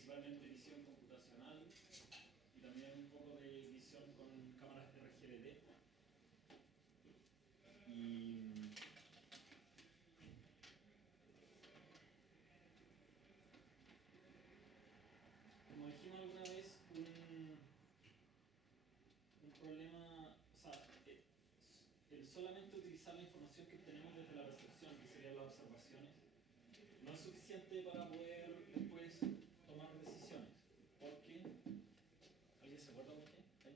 principalmente visión computacional y también un poco de visión con cámaras RGBD. Y como dijimos alguna vez, un problema, o sea, el solamente utilizar la información que obtenemos desde la percepción, que serían las observaciones, no es suficiente para poder después tomar decisiones. ¿Por qué? ¿Alguien se acuerda por qué?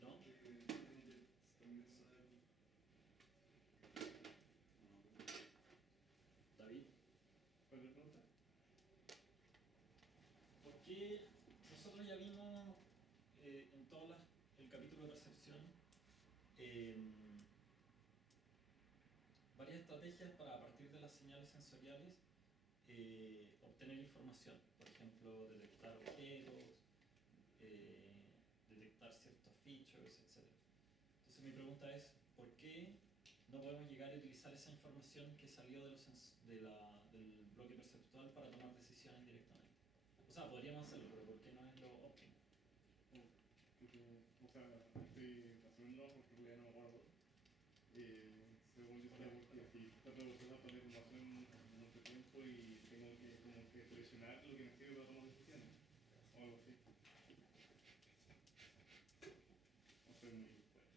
¿No? David, ¿cuál es la pregunta? Porque nosotros ya vimos en todo el capítulo de percepción varias estrategias para, a partir de las señales sensoriales, obtener información. Por ejemplo, detectar objetos, detectar ciertos features, etc. Entonces mi pregunta es, ¿por qué no podemos llegar a utilizar esa información que salió del bloque perceptual para tomar decisiones directamente? O sea, podríamos hacerlo, pero ¿por qué no es lo óptimo? O sea, estoy asumiendo porque en realidad no me acuerdo. Según yo, porque si trato de usar toda la información mucho tiempo y tengo que como que seleccionar lo que me sirve para tomar decisiones o algo así. No soy muy experto.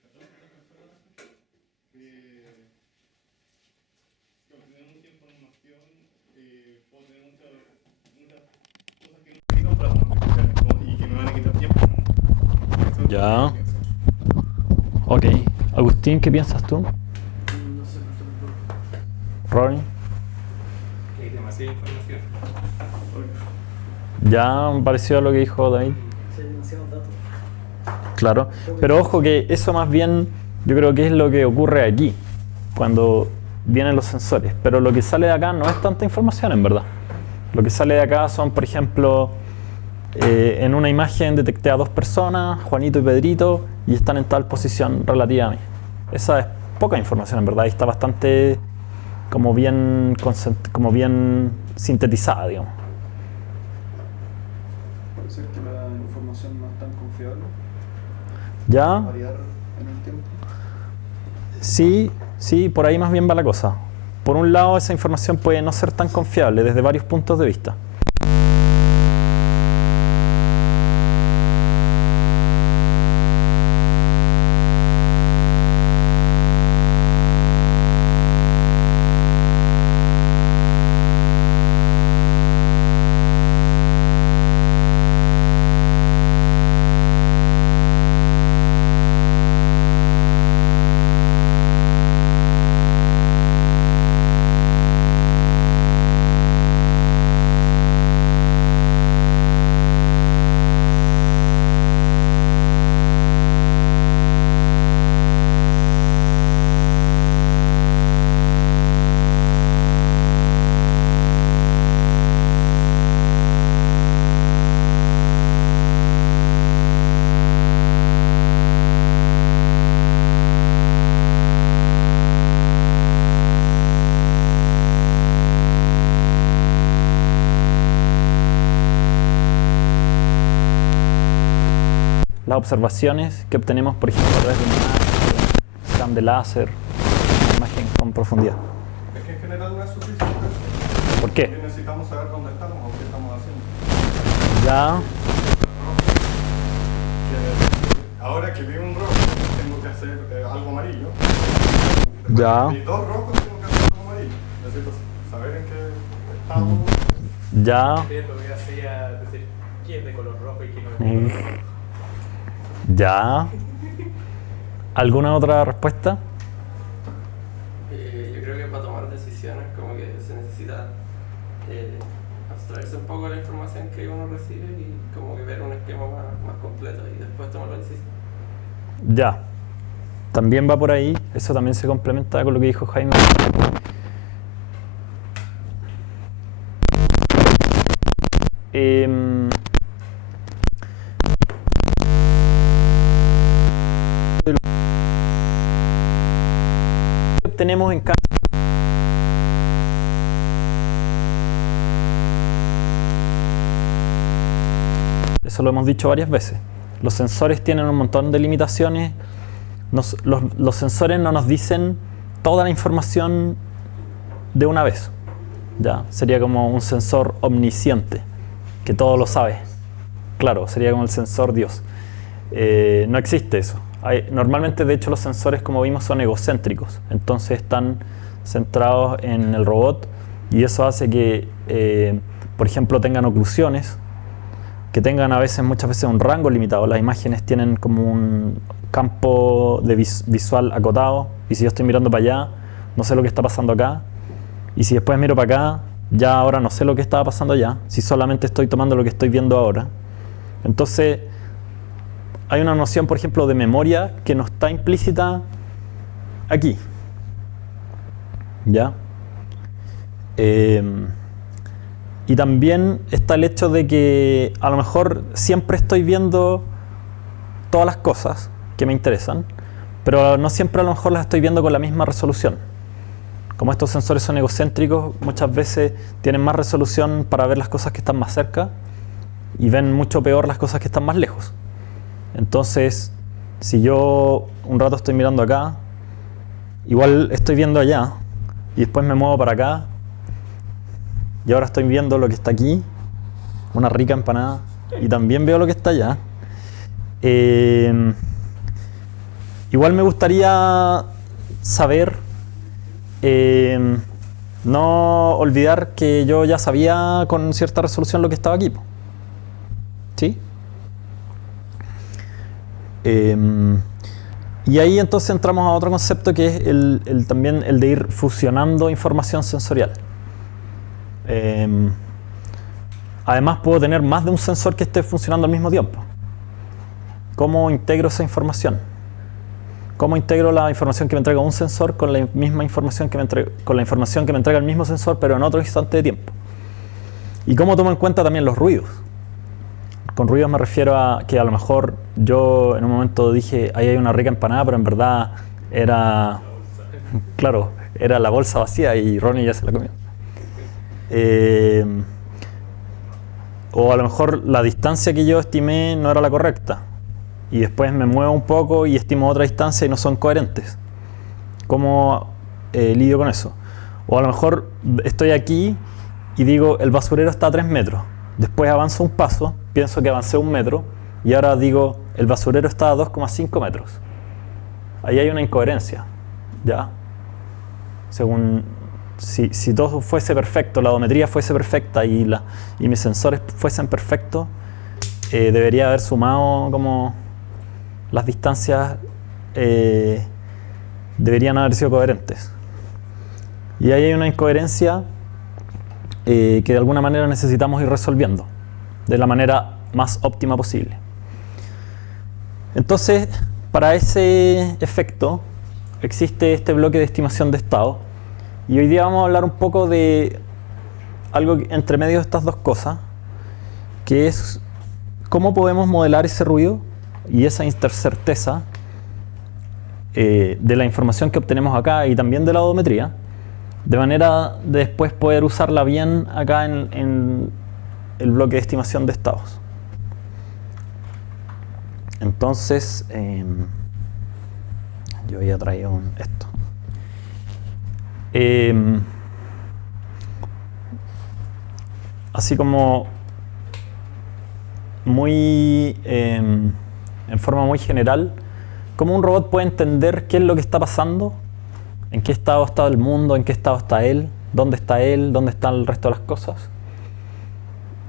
¿Perdón? ¿Cuál fue la respuesta? Que obtener mucha información, puedo tener muchas cosas que no sirven para tomar decisiones y que me van a quitar tiempo. Eso ya. Ok. Agustín, ¿qué piensas tú? No sé, Ronnie. Que hay demasiada información. Ya parecido a lo que dijo David. Sí, hay demasiados datos. Claro, pero ojo que eso más bien yo creo que es lo que ocurre aquí, cuando vienen los sensores. Pero lo que sale de acá no es tanta información en verdad. Lo que sale de acá son, por ejemplo, en una imagen detecté a 2 personas, Juanito y Pedrito, y están en tal posición relativa a mí. Esa es poca información en verdad, y está bastante como bien sintetizada, digamos. Puede ser que la información no es tan confiable. ¿Ya? Variar en el tiempo. Sí, por ahí más bien va la cosa. Por un lado, esa información puede no ser tan confiable desde varios puntos de vista. Las observaciones que obtenemos, por ejemplo, a través de una imagen, scan de láser, una imagen con profundidad. Es que en general no es suficiente. ¿Por qué? Porque necesitamos saber dónde estamos o qué estamos haciendo. Ya. Ahora que vi un rojo, tengo que hacer algo amarillo. Ya. Y 2 rojos, tengo que hacer algo amarillo. Necesito saber en qué estamos. Ya. Lo que hacía decir quién es de color rojo y quién no es de color rojo. Ya. ¿Alguna otra respuesta? Yo creo que para tomar decisiones como que se necesita abstraerse un poco de la información que uno recibe y como que ver un esquema más completo y después tomar la decisión. Ya. También va por ahí. Eso también se complementa con lo que dijo Jaime. tenemos en cada... Eso lo hemos dicho varias veces. Los sensores tienen un montón de limitaciones. Los sensores no nos dicen toda la información de una vez. ¿Ya? Sería como un sensor omnisciente, que todo lo sabe. Claro, sería como el sensor Dios. No existe eso. Normalmente, de hecho, los sensores, como vimos, son egocéntricos. Entonces están centrados en el robot y eso hace que, por ejemplo, tengan oclusiones, que tengan muchas veces un rango limitado. Las imágenes tienen como un campo de visual acotado y si yo estoy mirando para allá, no sé lo que está pasando acá. Y si después miro para acá, ya ahora no sé lo que estaba pasando allá, si solamente estoy tomando lo que estoy viendo ahora. Entonces, hay una noción, por ejemplo, de memoria que no está implícita aquí. ¿Ya? Y también está el hecho de que a lo mejor siempre estoy viendo todas las cosas que me interesan, pero no siempre a lo mejor las estoy viendo con la misma resolución. Como estos sensores son egocéntricos, muchas veces tienen más resolución para ver las cosas que están más cerca y ven mucho peor las cosas que están más lejos. Entonces, si yo un rato estoy mirando acá, igual estoy viendo allá y después me muevo para acá y ahora estoy viendo lo que está aquí, una rica empanada, y también veo lo que está allá. Igual me gustaría saber, no olvidar que yo ya sabía con cierta resolución lo que estaba aquí. ¿Sí? Y ahí entonces entramos a otro concepto que es también el de ir fusionando información sensorial. Además puedo tener más de un sensor que esté funcionando al mismo tiempo. ¿Cómo integro esa información? ¿Cómo integro la información que me entrega un sensor con la misma información que me entrega el mismo sensor, pero en otro instante de tiempo? ¿Y cómo tomo en cuenta también los ruidos? Con ruidos me refiero a que a lo mejor yo en un momento dije, ahí hay una rica empanada, pero en verdad era, claro, era la bolsa vacía y Ronnie ya se la comió. O a lo mejor la distancia que yo estimé no era la correcta. Y después me muevo un poco y estimo otra distancia y no son coherentes. ¿Cómo lidio con eso? O a lo mejor estoy aquí y digo, el basurero está a 3 metros. Después avanzo un paso, pienso que avancé 1 metro y ahora digo, el basurero está a 2,5 metros. Ahí hay una incoherencia, ¿ya? Según, si todo fuese perfecto, la odometría fuese perfecta y mis sensores fuesen perfectos, debería haber sumado como las distancias deberían haber sido coherentes. Y ahí hay una incoherencia que de alguna manera necesitamos ir resolviendo de la manera más óptima posible. Entonces, para ese efecto existe este bloque de estimación de estado y hoy día vamos a hablar un poco de algo entre medio de estas dos cosas, que es cómo podemos modelar ese ruido y esa incerteza de la información que obtenemos acá y también de la odometría, de manera de después poder usarla bien acá en el bloque de estimación de estados. Entonces, yo había traído esto. Así como en forma muy general, cómo un robot puede entender qué es lo que está pasando, en qué estado está el mundo, en qué estado está él, dónde está el resto de las cosas,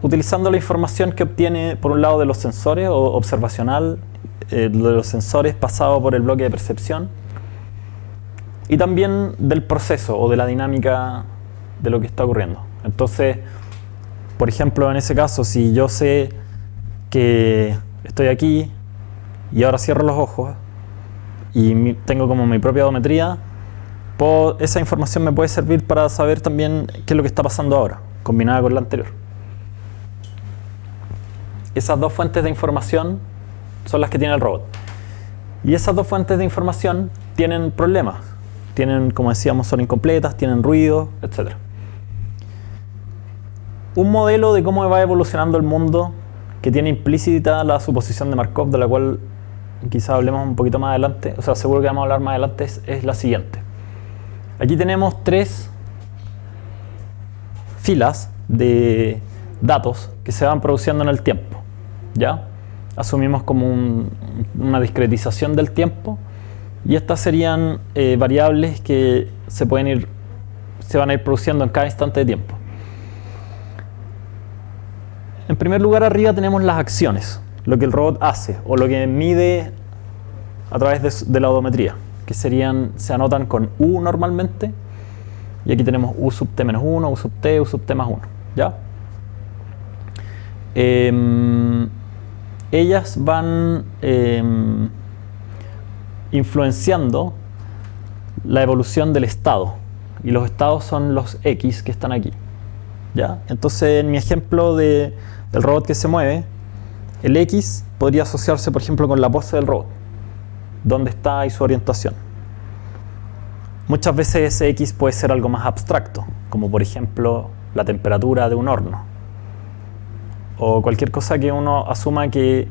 utilizando la información que obtiene por un lado de los sensores o observacional, de los sensores pasado por el bloque de percepción y también del proceso o de la dinámica de lo que está ocurriendo. Entonces, por ejemplo, en ese caso, si yo sé que estoy aquí y ahora cierro los ojos y tengo como mi propia odometría, esa información me puede servir para saber también qué es lo que está pasando ahora, combinada con la anterior. Esas dos fuentes de información son las que tiene el robot. Y esas dos fuentes de información tienen problemas. tienen, como decíamos, son incompletas, tienen ruido, etc. Un modelo de cómo va evolucionando el mundo que tiene implícita la suposición de Markov, de la cual quizás hablemos un poquito más adelante, o sea, seguro que vamos a hablar más adelante, es la siguiente. Aquí tenemos 3 filas de datos que se van produciendo en el tiempo, ¿ya? Asumimos como una discretización del tiempo, y estas serían variables que se van a ir produciendo en cada instante de tiempo. En primer lugar, arriba tenemos las acciones, lo que el robot hace, o lo que mide a través de la odometría, que se anotan con U normalmente, y aquí tenemos U sub t menos 1, U sub t, U sub t más 1, ¿ya? Ellas van influenciando la evolución del estado, y los estados son los X que están aquí, ¿ya? Entonces, en mi ejemplo del robot que se mueve, el X podría asociarse, por ejemplo, con la pose del robot, dónde está y su orientación. Muchas veces ese X puede ser algo más abstracto, como por ejemplo la temperatura de un horno, o cualquier cosa que uno asuma que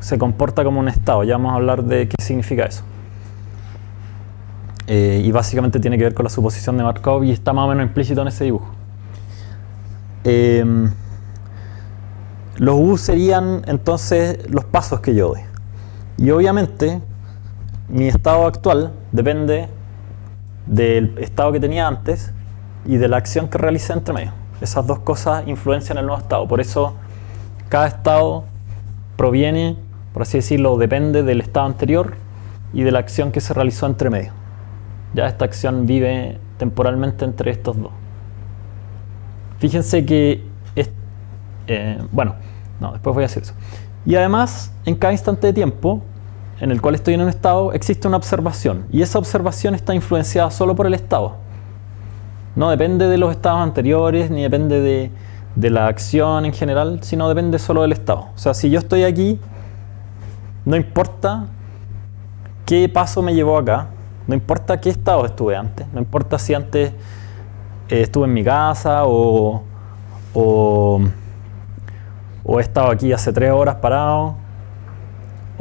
se comporta como un estado. Ya vamos a hablar de qué significa eso. Y básicamente tiene que ver con la suposición de Markov y está más o menos implícito en ese dibujo. Los U serían entonces los pasos que yo doy. Y obviamente mi estado actual depende del estado que tenía antes y de la acción que realicé entre medio. Esas dos cosas influencian el nuevo estado. Por eso cada estado proviene, por así decirlo, depende del estado anterior y de la acción que se realizó entre medio. Ya esta acción vive temporalmente entre estos dos. Fíjense que después voy a decir eso. Y además, en cada instante de tiempo en el cual estoy en un estado, existe una observación. Y esa observación está influenciada solo por el estado. No depende de los estados anteriores, ni depende de la acción en general, sino depende solo del estado. O sea, si yo estoy aquí, no importa qué paso me llevó acá, no importa qué estado estuve antes, no importa si antes estuve en mi casa o he estado aquí hace 3 horas parado,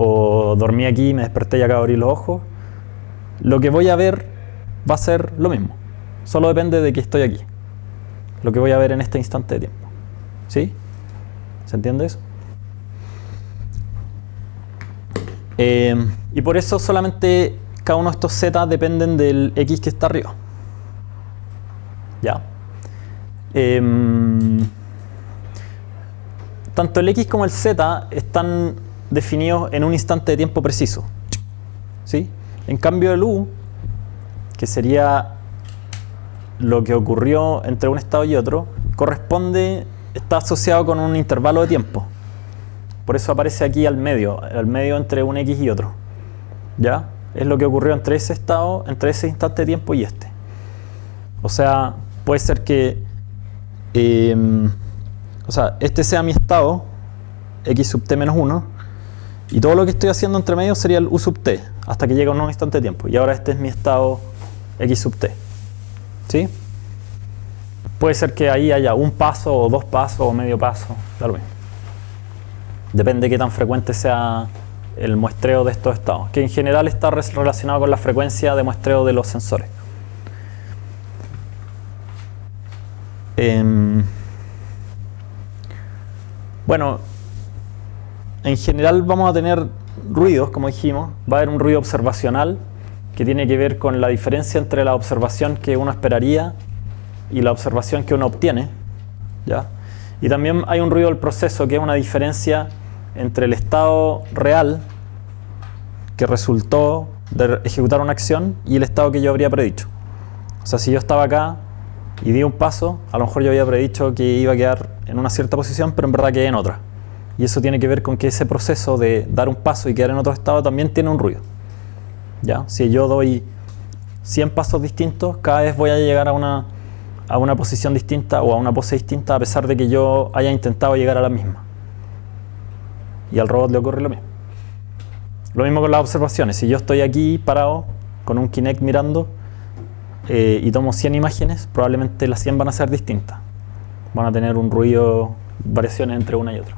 o dormí aquí y me desperté y acabo de abrir los ojos, lo que voy a ver va a ser lo mismo. Solo depende de que estoy aquí. Lo que voy a ver en este instante de tiempo. ¿Sí? ¿Se entiende eso? Y por eso solamente cada uno de estos Z dependen del X que está arriba. ¿Ya? Tanto el X como el Z están definidos en un instante de tiempo preciso. ¿Sí? En cambio el U, que sería lo que ocurrió entre un estado y otro, está asociado con un intervalo de tiempo. Por eso aparece aquí al medio entre un X y otro. ¿Ya? Es lo que ocurrió entre ese estado, entre ese instante de tiempo y este. O sea, puede ser que este sea mi estado, X sub t menos 1, y todo lo que estoy haciendo entre medio sería el U sub t, hasta que llega a un nuevo instante de tiempo. Y ahora este es mi estado X sub t. ¿Sí? Puede ser que ahí haya un paso, o 2 pasos, o medio paso, da lo mismo. Depende de qué tan frecuente sea el muestreo de estos estados, que en general está relacionado con la frecuencia de muestreo de los sensores. Bueno, en general vamos a tener ruidos, como dijimos. Va a haber un ruido observacional que tiene que ver con la diferencia entre la observación que uno esperaría y la observación que uno obtiene, ¿ya? Y también hay un ruido del proceso, que es una diferencia entre el estado real que resultó de ejecutar una acción y el estado que yo habría predicho. O sea, si yo estaba acá y di un paso, a lo mejor yo había predicho que iba a quedar en una cierta posición, pero en verdad quedé en otra. Y eso tiene que ver con que ese proceso de dar un paso y quedar en otro estado también tiene un ruido. ¿Ya? Si yo doy 100 pasos distintos, cada vez voy a llegar a una posición distinta o a una pose distinta, a pesar de que yo haya intentado llegar a la misma. Y al robot le ocurre lo mismo. Lo mismo con las observaciones. Si yo estoy aquí parado con un Kinect mirando y tomo 100 imágenes, probablemente las 100 van a ser distintas. Van a tener un ruido, variaciones entre una y otra.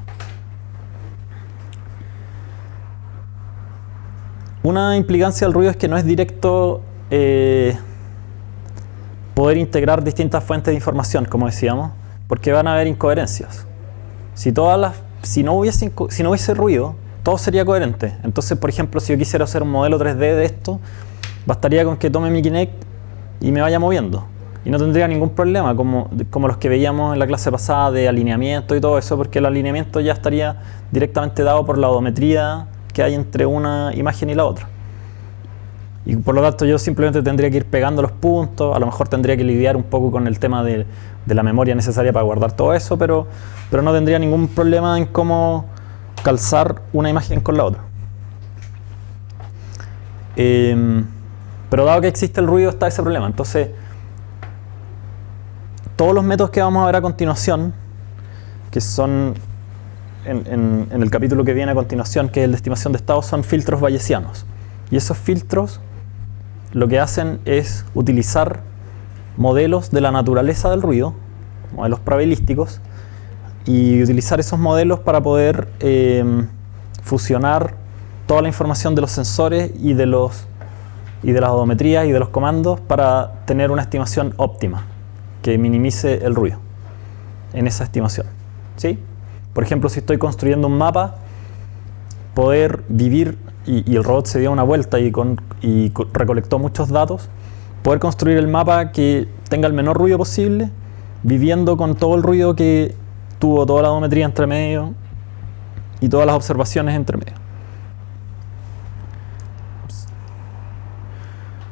Una implicancia del ruido es que no es directo poder integrar distintas fuentes de información, como decíamos, porque van a haber incoherencias. Si no hubiese ruido, todo sería coherente. Entonces, por ejemplo, si yo quisiera hacer un modelo 3D de esto, bastaría con que tome mi Kinect y me vaya moviendo. Y no tendría ningún problema, como los que veíamos en la clase pasada de alineamiento y todo eso, porque el alineamiento ya estaría directamente dado por la odometría que hay entre una imagen y la otra. Y por lo tanto yo simplemente tendría que ir pegando los puntos, a lo mejor tendría que lidiar un poco con el tema de la memoria necesaria para guardar todo eso, pero no tendría ningún problema en cómo calzar una imagen con la otra. Pero dado que existe el ruido está ese problema. Entonces, todos los métodos que vamos a ver a continuación, que son en el capítulo que viene a continuación, que es el de estimación de estado, son filtros bayesianos. Y esos filtros lo que hacen es utilizar modelos de la naturaleza del ruido, modelos probabilísticos, y utilizar esos modelos para poder fusionar toda la información de los sensores y de las odometrías y de los comandos para tener una estimación óptima que minimice el ruido en esa estimación. ¿Sí? Por ejemplo, si estoy construyendo un mapa, poder vivir, y el robot se dio una vuelta y recolectó muchos datos, poder construir el mapa que tenga el menor ruido posible, viviendo con todo el ruido que tuvo toda la odometría entre medio y todas las observaciones entre medio.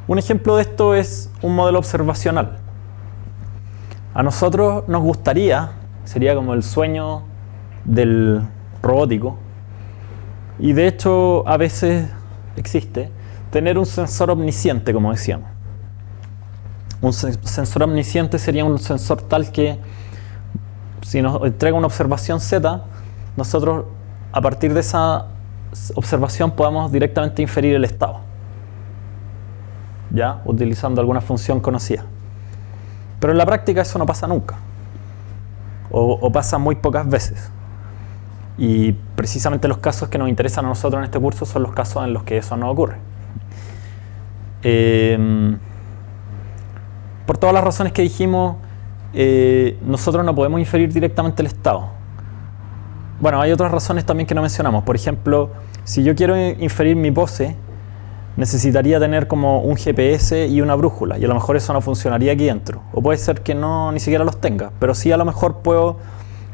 Un ejemplo de esto es un modelo observacional. A nosotros nos gustaría, sería como el sueño del robótico, y de hecho a veces existe, tener un sensor omnisciente, como decíamos. Un sensor omnisciente sería un sensor tal que si nos entrega una observación Z, nosotros a partir de esa observación podamos directamente inferir el estado, ¿ya? Utilizando alguna función conocida. Pero en la práctica eso no pasa nunca, o pasa muy pocas veces. Y precisamente los casos que nos interesan a nosotros en este curso son los casos en los que eso no ocurre. Por todas las razones que dijimos, nosotros no podemos inferir directamente el estado. Bueno, hay otras razones también que no mencionamos. Por ejemplo, si yo quiero inferir mi pose, necesitaría tener como un GPS y una brújula, y a lo mejor eso no funcionaría aquí dentro. O puede ser que no ni siquiera los tenga, pero sí a lo mejor puedo,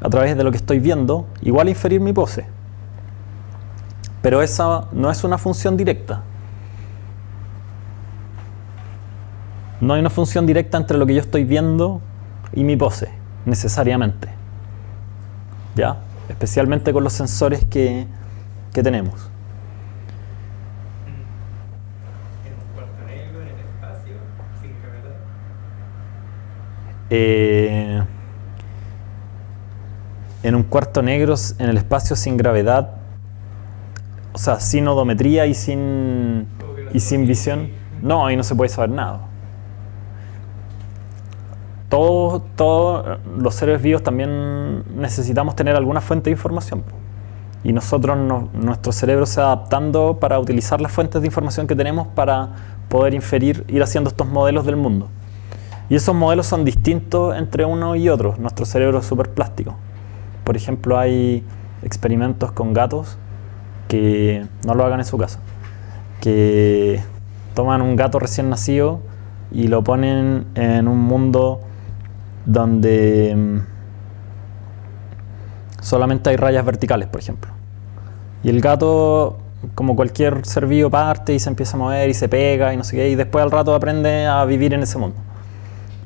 a través de lo que estoy viendo, igual inferir mi pose. Pero esa no es una función directa. No hay una función directa entre lo que yo estoy viendo y mi pose, necesariamente. ¿Ya? Especialmente con los sensores que tenemos. En un cuarto negro, en el espacio, sin gravedad. En un cuarto negro, en el espacio sin gravedad, o sea, sin odometría y sin visión, no, ahí no se puede saber nada. Todos los seres vivos también necesitamos tener alguna fuente de información. Y nosotros, nuestro cerebro se va adaptando para utilizar las fuentes de información que tenemos para poder ir haciendo estos modelos del mundo. Y esos modelos son distintos entre uno y otro. Nuestro cerebro es súper plástico. Por ejemplo, hay experimentos con gatos que no lo hagan en su casa. Que toman un gato recién nacido y lo ponen en un mundo donde solamente hay rayas verticales, por ejemplo. Y el gato, como cualquier ser vivo, parte y se empieza a mover y se pega y no sé qué, y después al rato aprende a vivir en ese mundo.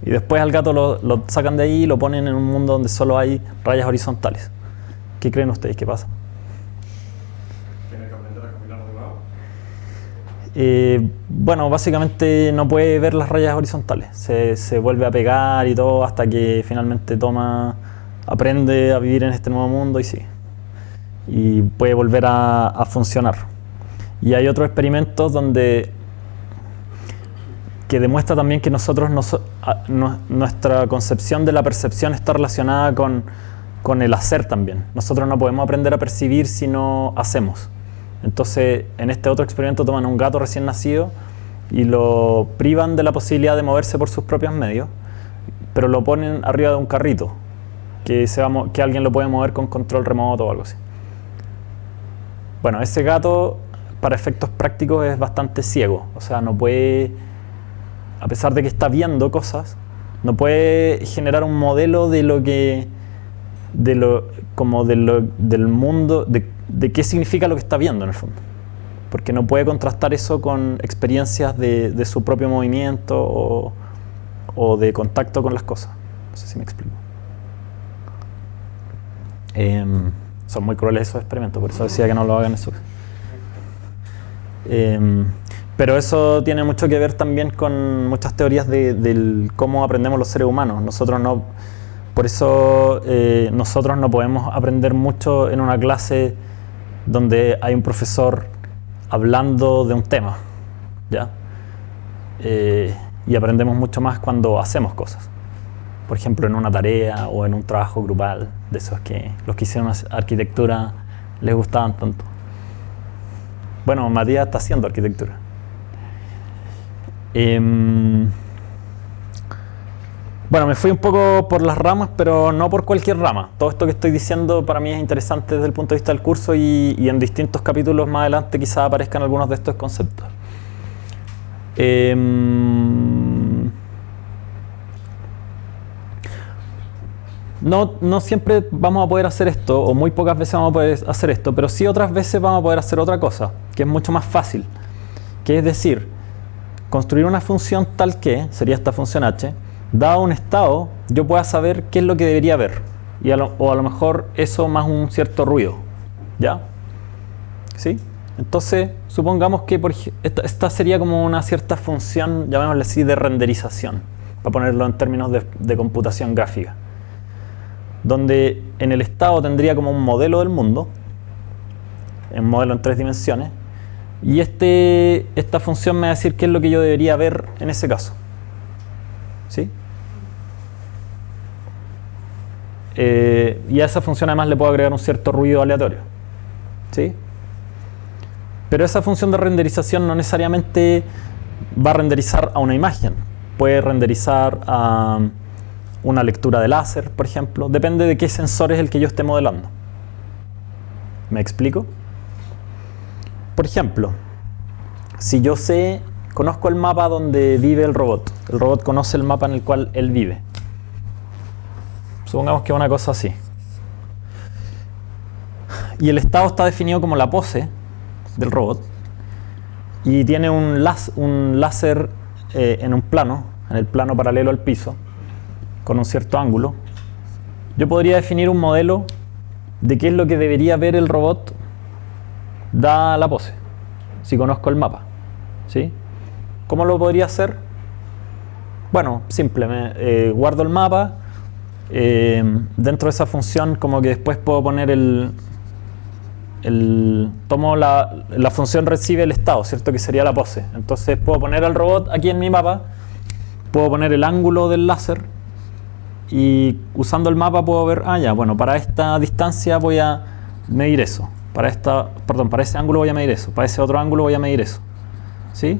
Y después al gato lo sacan de ahí y lo ponen en un mundo donde solo hay rayas horizontales. ¿Qué creen ustedes que pasa? Tiene que aprender a caminar de nuevo. Bueno, básicamente no puede ver las rayas horizontales. Se vuelve a pegar y todo hasta que finalmente aprende a vivir en este nuevo mundo y sí. Y puede volver a funcionar. Y hay otros experimentos donde que demuestra también que nosotros nuestra concepción de la percepción está relacionada con el hacer también. Nosotros no podemos aprender a percibir si no hacemos. Entonces, en este otro experimento toman a un gato recién nacido y lo privan de la posibilidad de moverse por sus propios medios, pero lo ponen arriba de un carrito, que alguien lo puede mover con control remoto o algo así. Bueno, ese gato, para efectos prácticos, es bastante ciego. O sea, no puede, a pesar de que está viendo cosas, no puede generar un modelo de lo que, del mundo, de qué significa lo que está viendo en el fondo. Porque no puede contrastar eso con experiencias de su propio movimiento o de contacto con las cosas. No sé si me explico. Son muy crueles esos experimentos, por eso decía que no lo hagan eso. Pero eso tiene mucho que ver también con muchas teorías de cómo aprendemos los seres humanos. Por eso nosotros no podemos aprender mucho en una clase donde hay un profesor hablando de un tema, ¿ya? Y aprendemos mucho más cuando hacemos cosas. Por ejemplo, en una tarea o en un trabajo grupal, de esos que los que hicieron arquitectura les gustaban tanto. Bueno, Matías está haciendo arquitectura. Bueno, me fui un poco por las ramas, pero no por cualquier rama. Todo esto que estoy diciendo para mí es interesante desde el punto de vista del curso y en distintos capítulos más adelante quizás aparezcan algunos de estos conceptos. No siempre vamos a poder hacer esto, o muy pocas veces vamos a poder hacer esto, pero sí otras veces vamos a poder hacer otra cosa, que es mucho más fácil. Que es decir, construir una función tal que, sería esta función h, dado un estado, yo pueda saber qué es lo que debería haber. O a lo mejor eso más un cierto ruido. ¿Ya? ¿Sí? Entonces, supongamos que esta sería como una cierta función, llamémosle así, de renderización, para ponerlo en términos de computación gráfica. Donde en el estado tendría como un modelo del mundo, un modelo en 3 dimensiones, y esta función me va a decir qué es lo que yo debería ver en ese caso. ¿Sí? Y a esa función además le puedo agregar un cierto ruido aleatorio. ¿Sí? Pero esa función de renderización no necesariamente va a renderizar a una imagen. Puede renderizar a una lectura de láser, por ejemplo. Depende de qué sensor es el que yo esté modelando. ¿Me explico? Por ejemplo, si yo conozco el mapa donde vive el robot conoce el mapa en el cual él vive. Supongamos que es una cosa así. Y el estado está definido como la pose del robot. Y tiene un láser en el plano paralelo al piso, con un cierto ángulo. Yo podría definir un modelo de qué es lo que debería ver el robot dada la pose, si conozco el mapa. ¿Sí? ¿Cómo lo podría hacer? Bueno, simple, guardo el mapa, dentro de esa función como que después puedo poner tomo la función recibe el estado, ¿cierto? Que sería la pose. Entonces puedo poner al robot aquí en mi mapa, puedo poner el ángulo del láser y usando el mapa puedo ver, bueno, para esta distancia voy a medir eso. Para ese ángulo voy a medir eso. Para ese otro ángulo voy a medir eso. ¿Sí?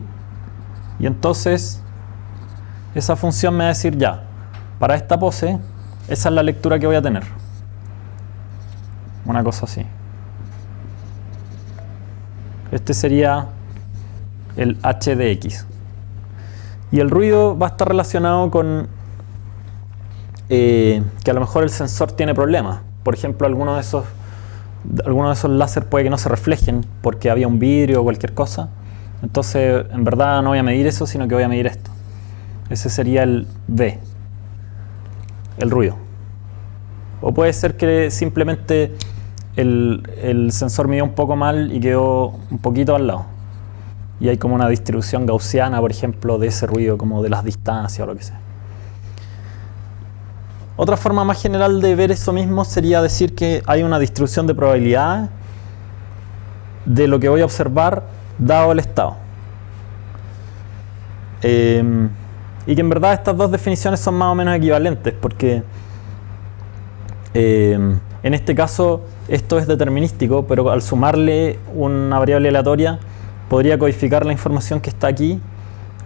Y entonces esa función me va a decir para esta pose, esa es la lectura que voy a tener. Una cosa así. Este sería el h de x. Y el ruido va a estar relacionado con que a lo mejor el sensor tiene problemas. Por ejemplo, algunos de esos láser puede que no se reflejen porque había un vidrio o cualquier cosa. Entonces, en verdad no voy a medir eso, sino que voy a medir esto. Ese sería el V, el ruido. O puede ser que simplemente el sensor midió un poco mal y quedó un poquito al lado. Y hay como una distribución gaussiana, por ejemplo, de ese ruido, como de las distancias o lo que sea. Otra forma más general de ver eso mismo sería decir que hay una distribución de probabilidades de lo que voy a observar dado el estado. Y que en verdad estas dos definiciones son más o menos equivalentes, porque en este caso esto es determinístico, pero al sumarle una variable aleatoria podría codificar la información que está aquí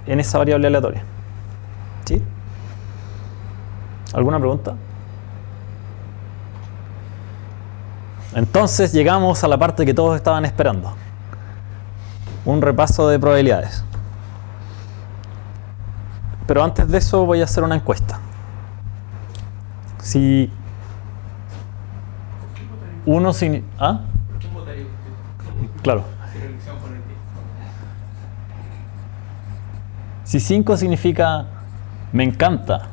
en esa variable aleatoria. ¿Sí? ¿Alguna pregunta? Entonces llegamos a la parte que todos estaban esperando. Un repaso de probabilidades. Pero antes de eso voy a hacer una encuesta. Si uno sin... ¿Ah? ¿Quién votaría usted? Claro. Si la elección por el día. Si 5 significa me encanta,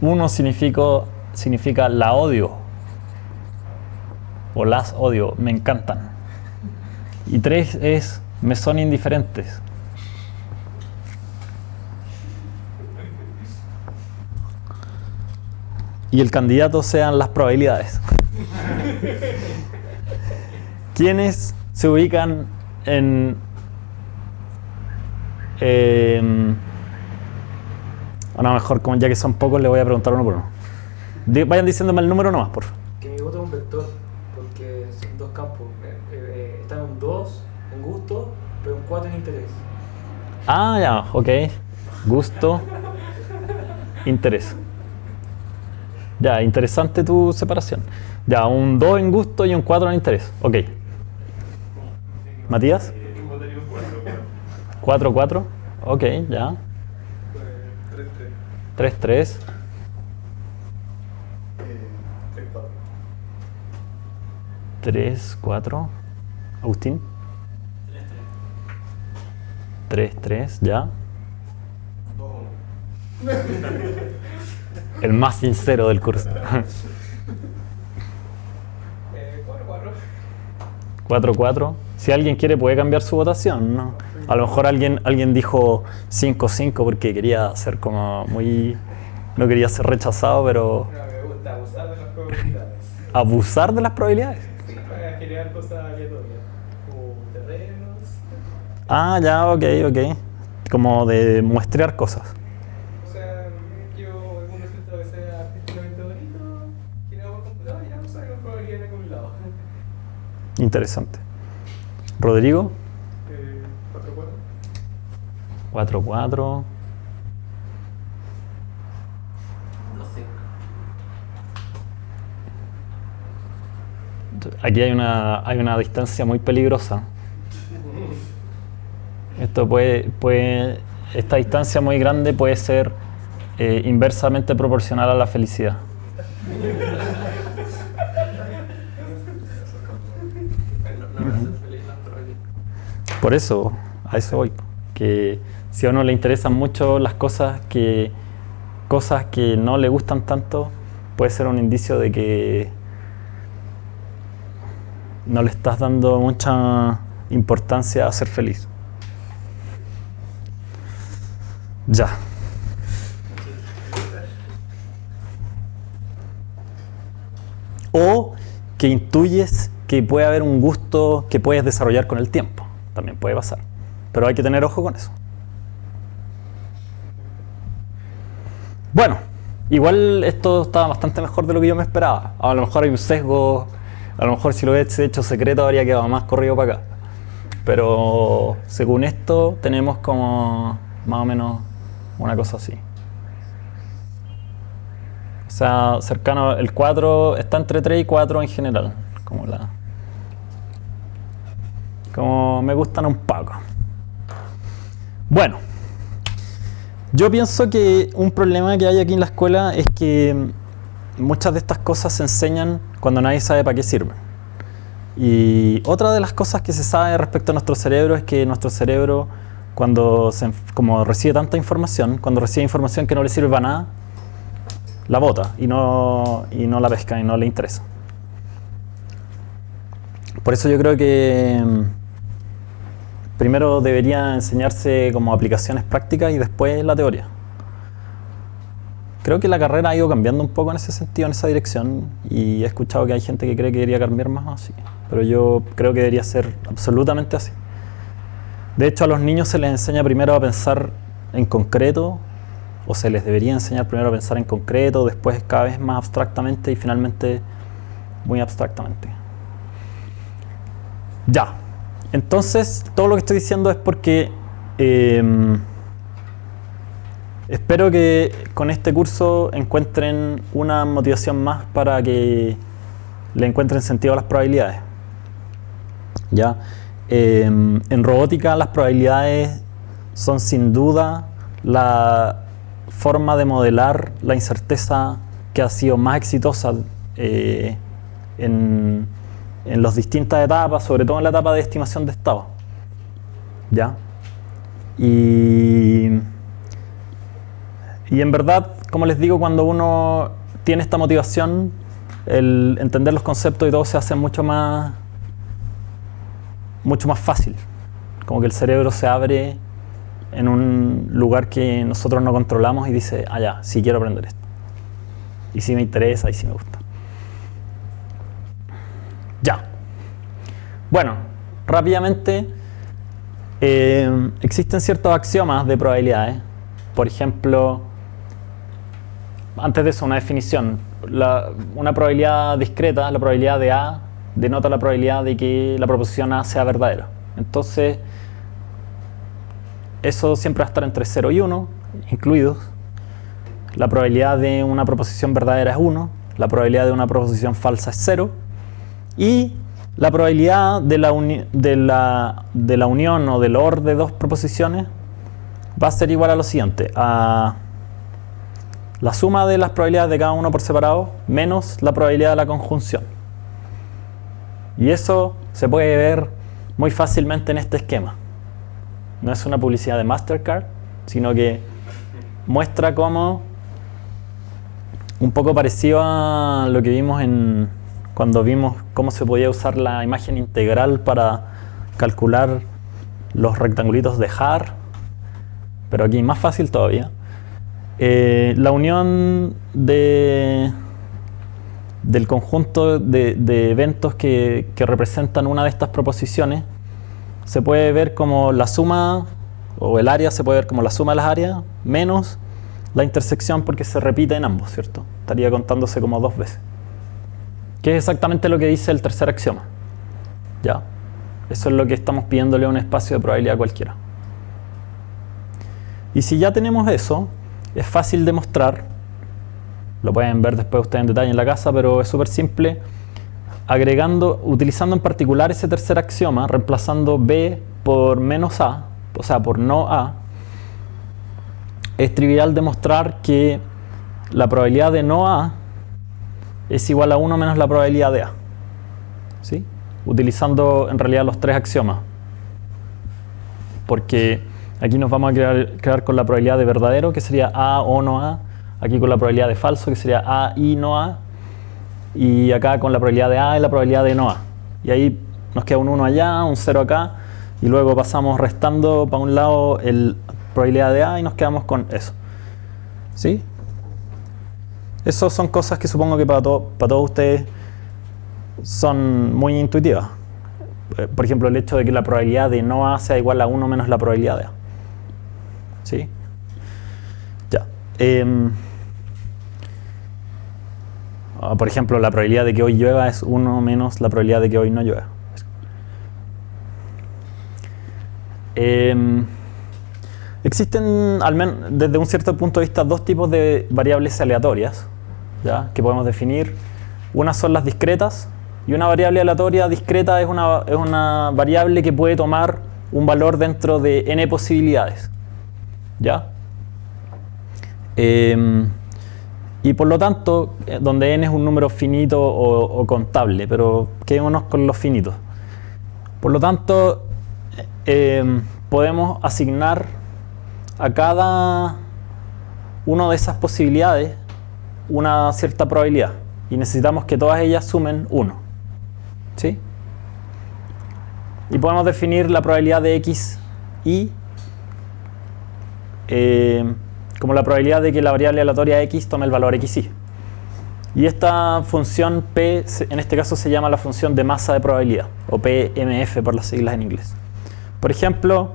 1 significa la odio o las odio, me encantan. Y 3 es me son indiferentes. Y el candidato sean las probabilidades. ¿Quiénes se ubican en... a lo mejor, como ya que son pocos, le voy a preguntar uno por uno. Vayan diciéndome el número nomás, por favor. Que mi voto es un vector, porque son dos campos. Está en un 2 en gusto, pero un 4 en interés. Ah, ya, ok. Gusto, interés. Ya, interesante tu separación. Ya, un 2 en gusto y un 4 en interés. Ok. Matías. 4, 4. Ok, ya. 3, 3. 3, 4. Agustín. 3, 3, ya. El más sincero del curso. 4, 4. Si alguien quiere puede cambiar su votación, ¿no? A lo mejor alguien dijo 5, 5 porque quería ser como muy... No quería ser rechazado, pero... No, me gusta abusar de las probabilidades. ¿Abusar de las probabilidades? Sí, para generar cosas aleatorias, como terrenos. Ah, ya, ok, ok. Como de muestrear cosas. O sea, yo algún resultado que sea artísticamente bonito, generado por computador, ya no sé con probabilidad en algún lado. Interesante. Rodrigo. 4, 4. 2-5. Aquí hay una distancia muy peligrosa. Esta distancia muy grande puede ser inversamente proporcional a la felicidad. No me hacen feliz las probabilidades. Por eso, a eso voy. Que si a uno le interesan mucho las cosas que no le gustan tanto, puede ser un indicio de que no le estás dando mucha importancia a ser feliz. Ya. O que intuyes que puede haber un gusto que puedes desarrollar con el tiempo. También puede pasar. Pero hay que tener ojo con eso. Bueno, igual esto está bastante mejor de lo que yo me esperaba. A lo mejor hay un sesgo. A lo mejor si lo hubiese hecho secreto habría quedado más corrido para acá. Pero según esto tenemos como más o menos una cosa así. O sea, cercano, el 4 está entre 3 y 4 en general. Como me gustan un poco. Bueno, yo pienso que un problema que hay aquí en la escuela es que muchas de estas cosas se enseñan cuando nadie sabe para qué sirven. Y otra de las cosas que se sabe respecto a nuestro cerebro es que nuestro cerebro, como recibe tanta información, cuando recibe información que no le sirve para nada, la bota y no la pesca y no le interesa. Por eso yo creo que primero debería enseñarse como aplicaciones prácticas y después la teoría. Creo que la carrera ha ido cambiando un poco en ese sentido, en esa dirección, y he escuchado que hay gente que cree que debería cambiar más así, pero yo creo que debería ser absolutamente así. De hecho, a los niños se les enseña primero a pensar en concreto, o se les debería enseñar primero a pensar en concreto, después cada vez más abstractamente y finalmente muy abstractamente. Ya. Entonces, todo lo que estoy diciendo es porque espero que con este curso encuentren una motivación más para que le encuentren sentido a las probabilidades. ¿Ya? En robótica las probabilidades son sin duda la forma de modelar la incerteza que ha sido más exitosa en las distintas etapas, sobre todo en la etapa de estimación de estado. ¿Ya? Y en verdad, como les digo, cuando uno tiene esta motivación, el entender los conceptos y todo se hace mucho más fácil. Como que el cerebro se abre en un lugar que nosotros no controlamos y dice, ah, ya, sí quiero aprender esto. Y sí me interesa y sí me gusta. Ya. Bueno, rápidamente, existen ciertos axiomas de probabilidades. Por ejemplo, antes de eso, una definición. Una probabilidad discreta, la probabilidad de A, denota la probabilidad de que la proposición A sea verdadera. Entonces, eso siempre va a estar entre 0 y 1, incluidos. La probabilidad de una proposición verdadera es 1, la probabilidad de una proposición falsa es 0, y la probabilidad de la unión o del OR de dos proposiciones va a ser igual a lo siguiente, a la suma de las probabilidades de cada uno por separado menos la probabilidad de la conjunción. Y eso se puede ver muy fácilmente en este esquema. No es una publicidad de Mastercard, sino que muestra cómo, un poco parecido a lo que vimos cuando vimos cómo se podía usar la imagen integral para calcular los rectangulitos de Haar, pero aquí más fácil todavía. La unión del conjunto de eventos que representan una de estas proposiciones se puede ver como la suma, o el área se puede ver como la suma de las áreas menos la intersección, porque se repite en ambos, ¿cierto? Estaría contándose como 2 veces. Que es exactamente lo que dice el tercer axioma. ¿Ya? Eso es lo que estamos pidiéndole a un espacio de probabilidad cualquiera. Y si ya tenemos eso, es fácil demostrar, lo pueden ver después ustedes en detalle en la casa, pero es súper simple, utilizando en particular ese tercer axioma, reemplazando B por menos A, o sea, por no A, es trivial demostrar que la probabilidad de no A es igual a 1 menos la probabilidad de A. ¿Sí? Utilizando en realidad los 3 axiomas. Porque aquí nos vamos a quedar con la probabilidad de verdadero, que sería A o no A. Aquí con la probabilidad de falso, que sería A y no A. Y acá con la probabilidad de A y la probabilidad de no A. Y ahí nos queda un 1 allá, un 0 acá. Y luego pasamos restando para un lado la probabilidad de A y nos quedamos con eso. ¿Sí? Esas son cosas que supongo que para todos ustedes son muy intuitivas. Por ejemplo, el hecho de que la probabilidad de no A sea igual a 1 menos la probabilidad de A. ¿Sí? Ya. Por ejemplo, la probabilidad de que hoy llueva es 1 menos la probabilidad de que hoy no llueva. Existen, al menos desde un cierto punto de vista, 2 tipos de variables aleatorias, ¿ya? Que podemos definir. Una son las discretas, y una variable aleatoria discreta es una variable que puede tomar un valor dentro de n posibilidades. ¿Ya? Y por lo tanto, donde n es un número finito o contable, pero quedémonos con los finitos. Por lo tanto, podemos asignar a cada una de esas posibilidades una cierta probabilidad. Y necesitamos que todas ellas sumen 1. ¿Sí? Y podemos definir la probabilidad de x y como la probabilidad de que la variable aleatoria x tome el valor xy. Y esta función p, en este caso se llama la función de masa de probabilidad, o PMF por las siglas en inglés. Por ejemplo,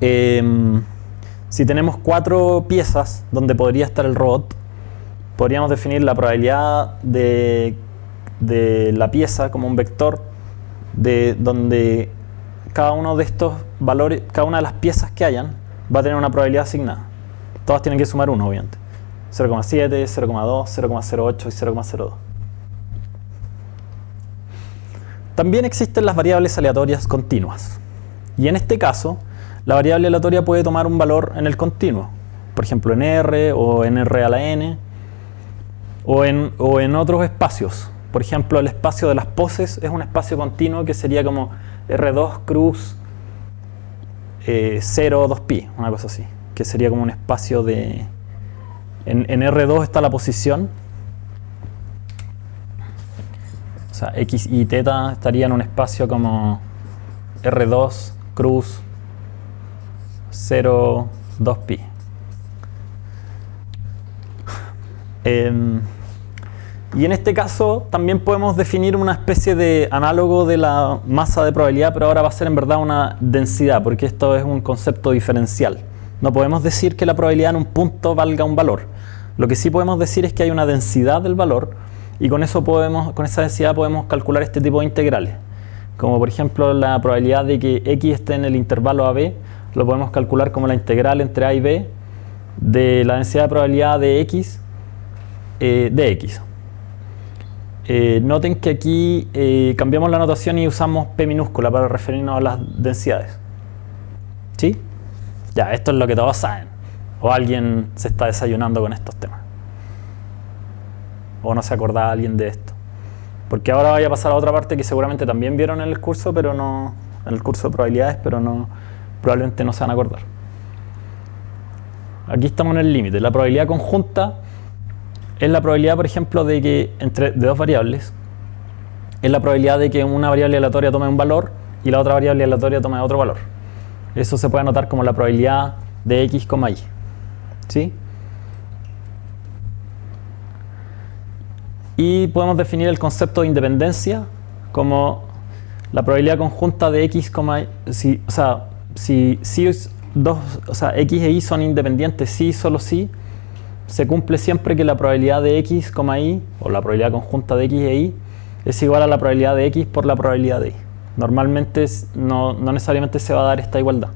si tenemos 4 piezas donde podría estar el robot, podríamos definir la probabilidad de la pieza como un vector de donde cada uno de estos valores, cada una de las piezas que hayan, va a tener una probabilidad asignada. Todas tienen que sumar 1, obviamente. 0,7, 0,2, 0,08 y 0,02. También existen las variables aleatorias continuas. Y en este caso, la variable aleatoria puede tomar un valor en el continuo. Por ejemplo, en R o en R a la n. O en otros espacios. Por ejemplo, el espacio de las poses es un espacio continuo que sería como R2 cruz 0, 2pi, una cosa así. Que sería como un espacio de... En R2 está la posición. O sea, X y teta estarían en un espacio como R2 cruz 0, 2pi. Y en este caso también podemos definir una especie de análogo de la masa de probabilidad, pero ahora va a ser en verdad una densidad, porque esto es un concepto diferencial. No podemos decir que la probabilidad en un punto valga un valor. Lo que sí podemos decir es que hay una densidad del valor y con esa densidad podemos calcular este tipo de integrales. Como por ejemplo la probabilidad de que x esté en el intervalo AB, lo podemos calcular como la integral entre a y b de la densidad de probabilidad de x de x. Noten que aquí cambiamos la notación y usamos p minúscula para referirnos a las densidades. ¿Sí? Ya, esto es lo que todos saben. O alguien se está desayunando con estos temas. O no se acordaba alguien de esto. Porque ahora voy a pasar a otra parte que seguramente también vieron en el curso, pero no, en el curso de probabilidades, pero no, probablemente no se van a acordar. Aquí estamos en el límite. La probabilidad conjunta es la probabilidad, por ejemplo, de que de dos variables, es la probabilidad de que una variable aleatoria tome un valor y la otra variable aleatoria tome otro valor. Eso se puede anotar como la probabilidad de x, y. ¿Sí? Y podemos definir el concepto de independencia como la probabilidad conjunta de x, si x e y son independientes, sí, solo sí, se cumple siempre que la probabilidad de x, y, o la probabilidad conjunta de x e y, es igual a la probabilidad de x por la probabilidad de y. Normalmente no necesariamente se va a dar esta igualdad.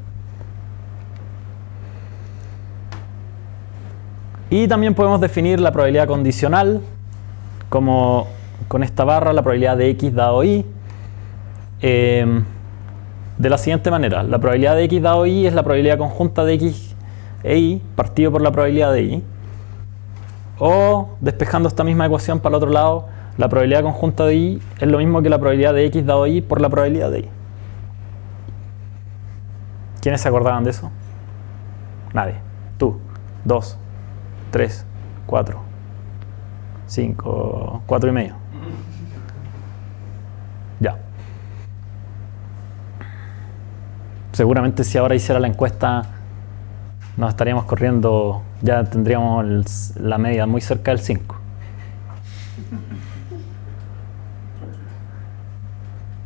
Y también podemos definir la probabilidad condicional como con esta barra, la probabilidad de x dado y, de la siguiente manera. La probabilidad de x dado y es la probabilidad conjunta de x e y partido por la probabilidad de y. O, despejando esta misma ecuación para el otro lado, la probabilidad conjunta de y es lo mismo que la probabilidad de x dado y por la probabilidad de y. ¿Quiénes se acordaban de eso? Nadie. Tú. 2, 3, 4, 5, 4 y medio. Ya. Seguramente si ahora hiciera la encuesta nos estaríamos corriendo, ya tendríamos la media muy cerca del 5.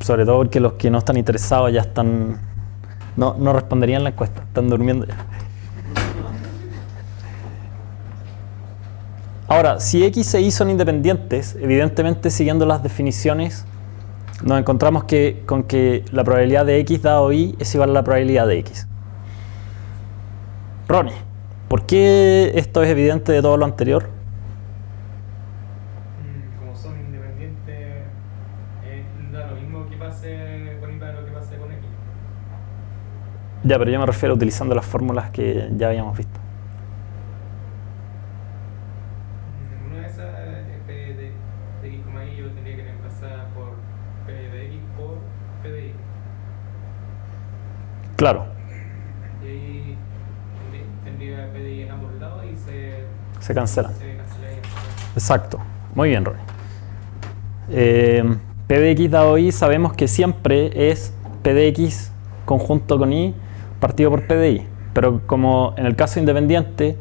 Sobre todo porque los que no están interesados ya están, no responderían la encuesta, están durmiendo ya. Ahora, si x e y son independientes, evidentemente siguiendo las definiciones, nos encontramos con que la probabilidad de x dado y es igual a la probabilidad de x. Ronnie, ¿por qué esto es evidente de todo lo anterior? Como son independientes, da lo mismo que pase con y para lo que pase con x. Ya, pero yo me refiero utilizando las fórmulas que ya habíamos visto. Una de esas, p de x, y yo tendría que reemplazar por p de x por p de y. Claro. Y ahí tendría p de y en ambos lados y Se cancelan. se cancelaría. Exacto. Muy bien, Roy. P de x dado y sabemos que siempre es P de x conjunto con y partido por P de y. Pero como en el caso independiente,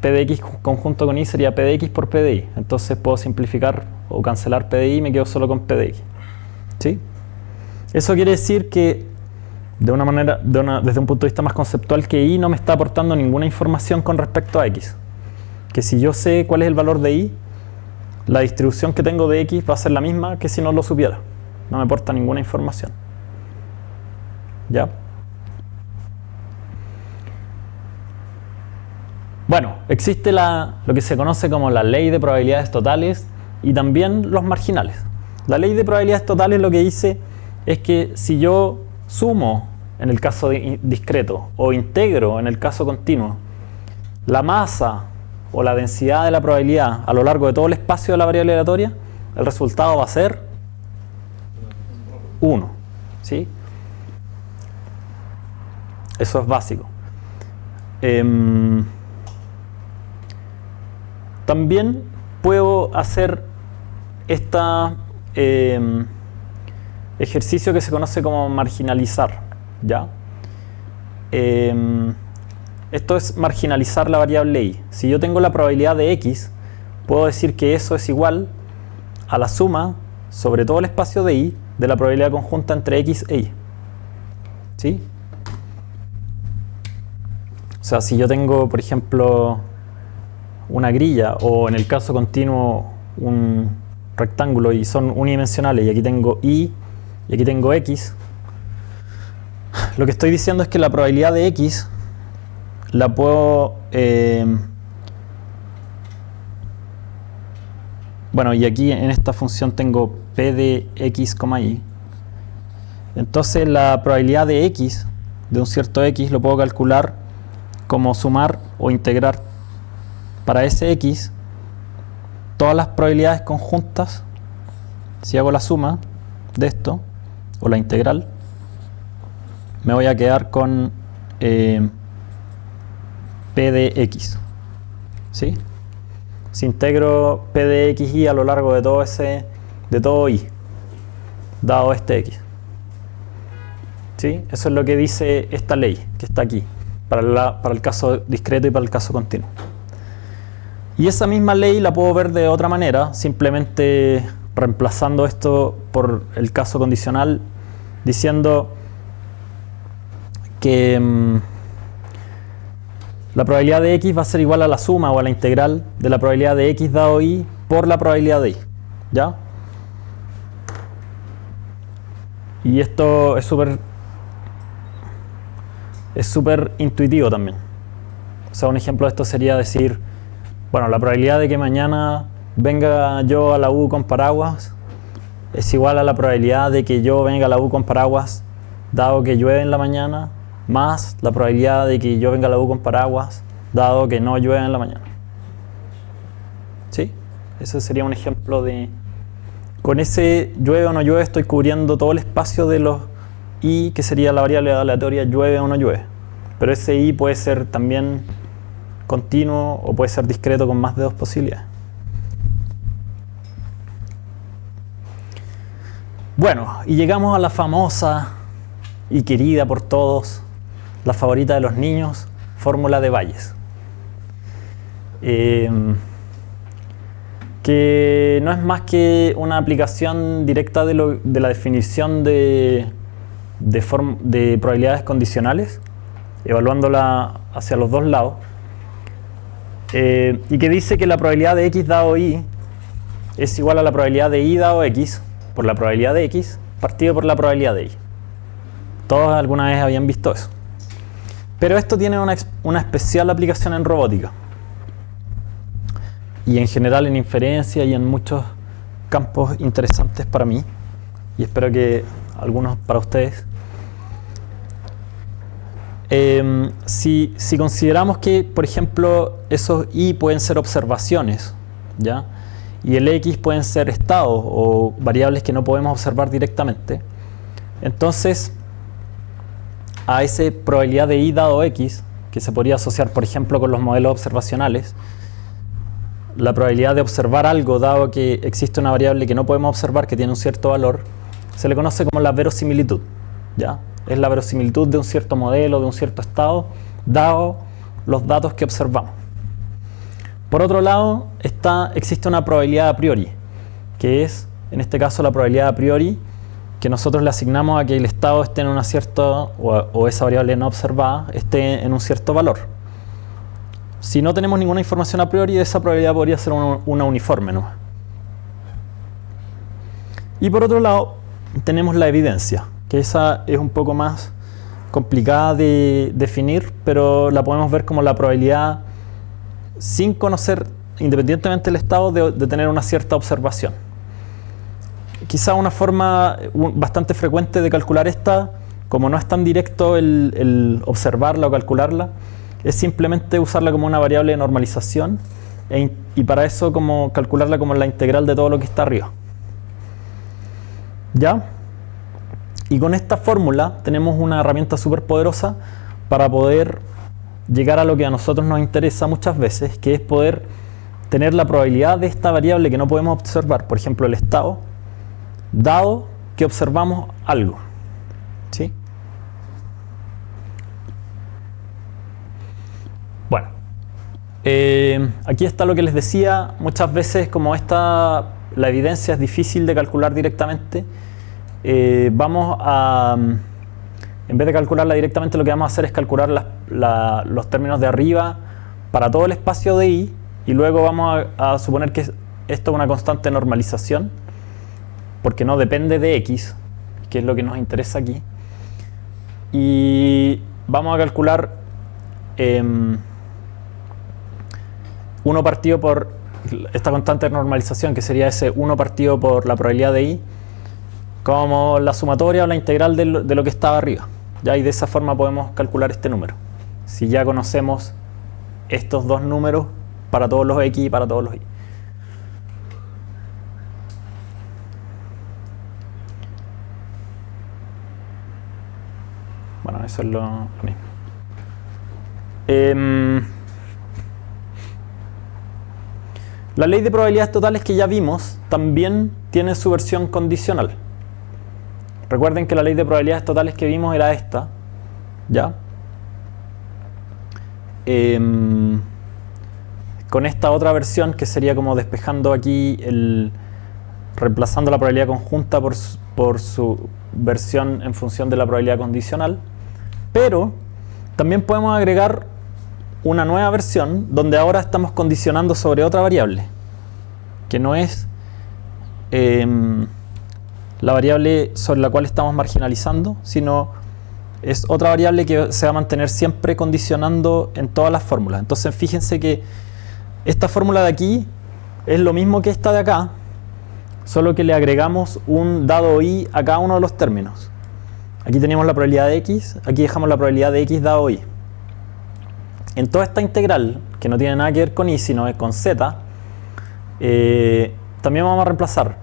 P de x conjunto con y sería P de x por P de y. Entonces puedo simplificar o cancelar P de y y me quedo solo con P de x. ¿Sí? Eso quiere decir que de una manera, desde un punto de vista más conceptual, que y no me está aportando ninguna información con respecto a x. Que si yo sé cuál es el valor de y, la distribución que tengo de x va a ser la misma que si no lo supiera. No me aporta ninguna información. ¿Ya? Bueno, existe lo que se conoce como la ley de probabilidades totales y también los marginales. La ley de probabilidades totales lo que dice es que si yo sumo en el caso discreto o integro en el caso continuo la masa o la densidad de la probabilidad a lo largo de todo el espacio de la variable aleatoria, el resultado va a ser 1. ¿Sí? Eso es básico. También puedo hacer este ejercicio que se conoce como marginalizar, ¿ya? Esto es marginalizar la variable y. Si yo tengo la probabilidad de x, puedo decir que eso es igual a la suma sobre todo el espacio de y de la probabilidad conjunta entre x e y. ¿Sí? O sea, si yo tengo, por ejemplo, una grilla o en el caso continuo un rectángulo y son unidimensionales y aquí tengo y aquí tengo x, lo que estoy diciendo es que la probabilidad de x la puedo bueno, y aquí en esta función tengo p de x, y. Entonces la probabilidad de x, de un cierto x, lo puedo calcular como sumar o integrar para ese x todas las probabilidades conjuntas. Si hago la suma de esto, o la integral, me voy a quedar con p de x. ¿Sí? Si integro p de x y a lo largo de todo y, dado este x. ¿Sí? Eso es lo que dice esta ley que está aquí, para el caso discreto y para el caso continuo. Y esa misma ley la puedo ver de otra manera, simplemente reemplazando esto por el caso condicional, diciendo que la probabilidad de x va a ser igual a la suma o a la integral de la probabilidad de x dado y por la probabilidad de y. ¿Ya? Y esto es súper intuitivo también. O sea, un ejemplo de esto sería decir, bueno, la probabilidad de que mañana venga yo a la U con paraguas es igual a la probabilidad de que yo venga a la U con paraguas dado que llueve en la mañana, más la probabilidad de que yo venga a la U con paraguas dado que no llueve en la mañana. ¿Sí? Ese sería un ejemplo de... Con ese llueve o no llueve estoy cubriendo todo el espacio de los y, que sería la variable aleatoria llueve o no llueve. Pero ese y puede ser también continuo o puede ser discreto con más de dos posibilidades. Bueno, y llegamos a la famosa y querida por todos, la favorita de los niños, fórmula de Bayes. Que no es más que una aplicación directa de la definición de probabilidades condicionales, evaluándola hacia los dos lados, y que dice que la probabilidad de x dado y es igual a la probabilidad de y dado x por la probabilidad de x partido por la probabilidad de y. Todos alguna vez habían visto eso. Pero esto tiene una especial aplicación en robótica. Y en general en inferencia y en muchos campos interesantes para mí. Y espero que algunos para ustedes. Si consideramos que, por ejemplo, esos y pueden ser observaciones, ¿ya? Y el x pueden ser estados o variables que no podemos observar directamente, entonces a esa probabilidad de y dado x, que se podría asociar, por ejemplo, con los modelos observacionales, la probabilidad de observar algo dado que existe una variable que no podemos observar que tiene un cierto valor, se le conoce como la verosimilitud, ¿ya? Es la verosimilitud de un cierto modelo, de un cierto estado, dado los datos que observamos. Por otro lado, existe una probabilidad a priori, que es, en este caso, la probabilidad a priori, que nosotros le asignamos a que el estado esté en una cierta, o esa variable no observada esté en un cierto valor. Si no tenemos ninguna información a priori, esa probabilidad podría ser una uniforme, ¿no? Y por otro lado, tenemos la evidencia, que esa es un poco más complicada de definir, pero la podemos ver como la probabilidad, sin conocer independientemente del estado, de tener una cierta observación. Quizá una forma bastante frecuente de calcular esta, como no es tan directo el observarla o calcularla, es simplemente usarla como una variable de normalización y para eso como calcularla como la integral de todo lo que está arriba. ¿Ya? Y con esta fórmula tenemos una herramienta súper poderosa para poder llegar a lo que a nosotros nos interesa muchas veces, que es poder tener la probabilidad de esta variable que no podemos observar, por ejemplo el estado, dado que observamos algo. ¿Sí? Bueno, aquí está lo que les decía. Muchas veces, como la evidencia es difícil de calcular directamente, vamos a, en vez de calcularla directamente, lo que vamos a hacer es calcular los términos de arriba para todo el espacio de I, y luego vamos a suponer que esto es una constante de normalización, porque no depende de X, que es lo que nos interesa aquí. Y vamos a calcular 1 partido por esta constante de normalización, que sería ese 1 partido por la probabilidad de I, como la sumatoria o la integral de lo que estaba arriba. ¿Ya? Y de esa forma podemos calcular este número. Si ya conocemos estos dos números para todos los X y para todos los Y. Bueno, eso es lo mismo. La ley de probabilidades totales que ya vimos también tiene su versión condicional. Recuerden que la ley de probabilidades totales que vimos era esta, ¿ya? Con esta otra versión, que sería como despejando aquí, reemplazando la probabilidad conjunta por su versión en función de la probabilidad condicional. Pero también podemos agregar una nueva versión donde ahora estamos condicionando sobre otra variable, que no es la variable sobre la cual estamos marginalizando, sino es otra variable que se va a mantener siempre condicionando en todas las fórmulas. Entonces fíjense que esta fórmula de aquí es lo mismo que esta de acá, solo que le agregamos un dado I a cada uno de los términos. Aquí teníamos la probabilidad de X, aquí dejamos la probabilidad de X dado Y. En toda esta integral, que no tiene nada que ver con Y, sino con Z, también vamos a reemplazar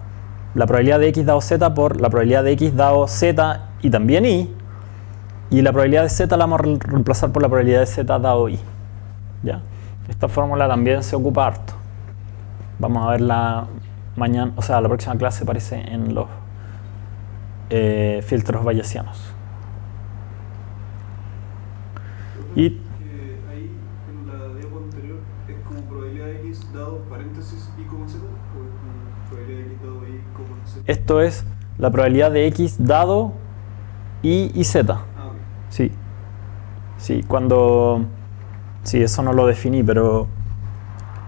la probabilidad de X dado Z por la probabilidad de X dado Z y también Y, y la probabilidad de Z la vamos a reemplazar por la probabilidad de Z dado Y. ¿Ya? Esta fórmula también se ocupa harto. Vamos a verla mañana, o sea, la próxima clase aparece en los filtros bayesianos. Y ahí en la diapo anterior es como probabilidad de X dado paréntesis Y como Z, o es como probabilidad de X dado Y como Z. esto es la probabilidad de X dado Y y Z. Ah, ok. Sí. Sí, sí, eso no lo definí, pero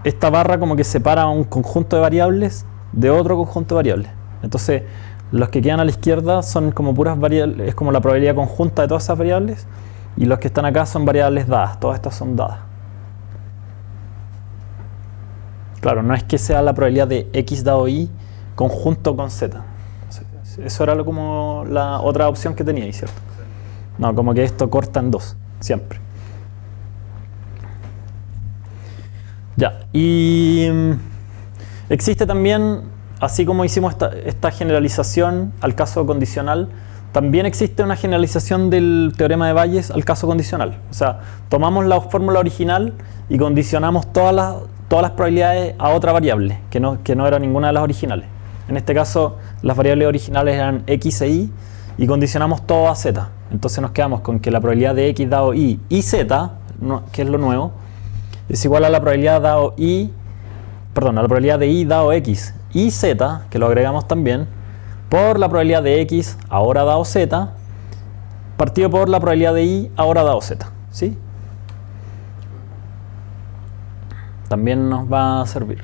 esta barra como que separa un conjunto de variables de otro conjunto de variables. Entonces, los que quedan a la izquierda son como puras variables, es como la probabilidad conjunta de todas esas variables, y los que están acá son variables dadas, todas estas son dadas. Claro, no es que sea la probabilidad de X dado Y conjunto con Z. Eso era como la otra opción que tenía, ¿cierto? No, como que esto corta en dos, siempre. Ya, y existe también, así como hicimos esta generalización al caso condicional, también existe una generalización del teorema de Bayes al caso condicional. O sea, tomamos la fórmula original y condicionamos todas las probabilidades a otra variable, que no era ninguna de las originales. En este caso, las variables originales eran X e Y, y condicionamos todo a Z. Entonces nos quedamos con que la probabilidad de X dado Y y Z, que es lo nuevo, es igual a la probabilidad dado Y, perdón, a la probabilidad de Y dado X y Z, que lo agregamos también, por la probabilidad de X ahora dado Z, partido por la probabilidad de Y ahora dado Z. ¿Sí? También nos va a servir.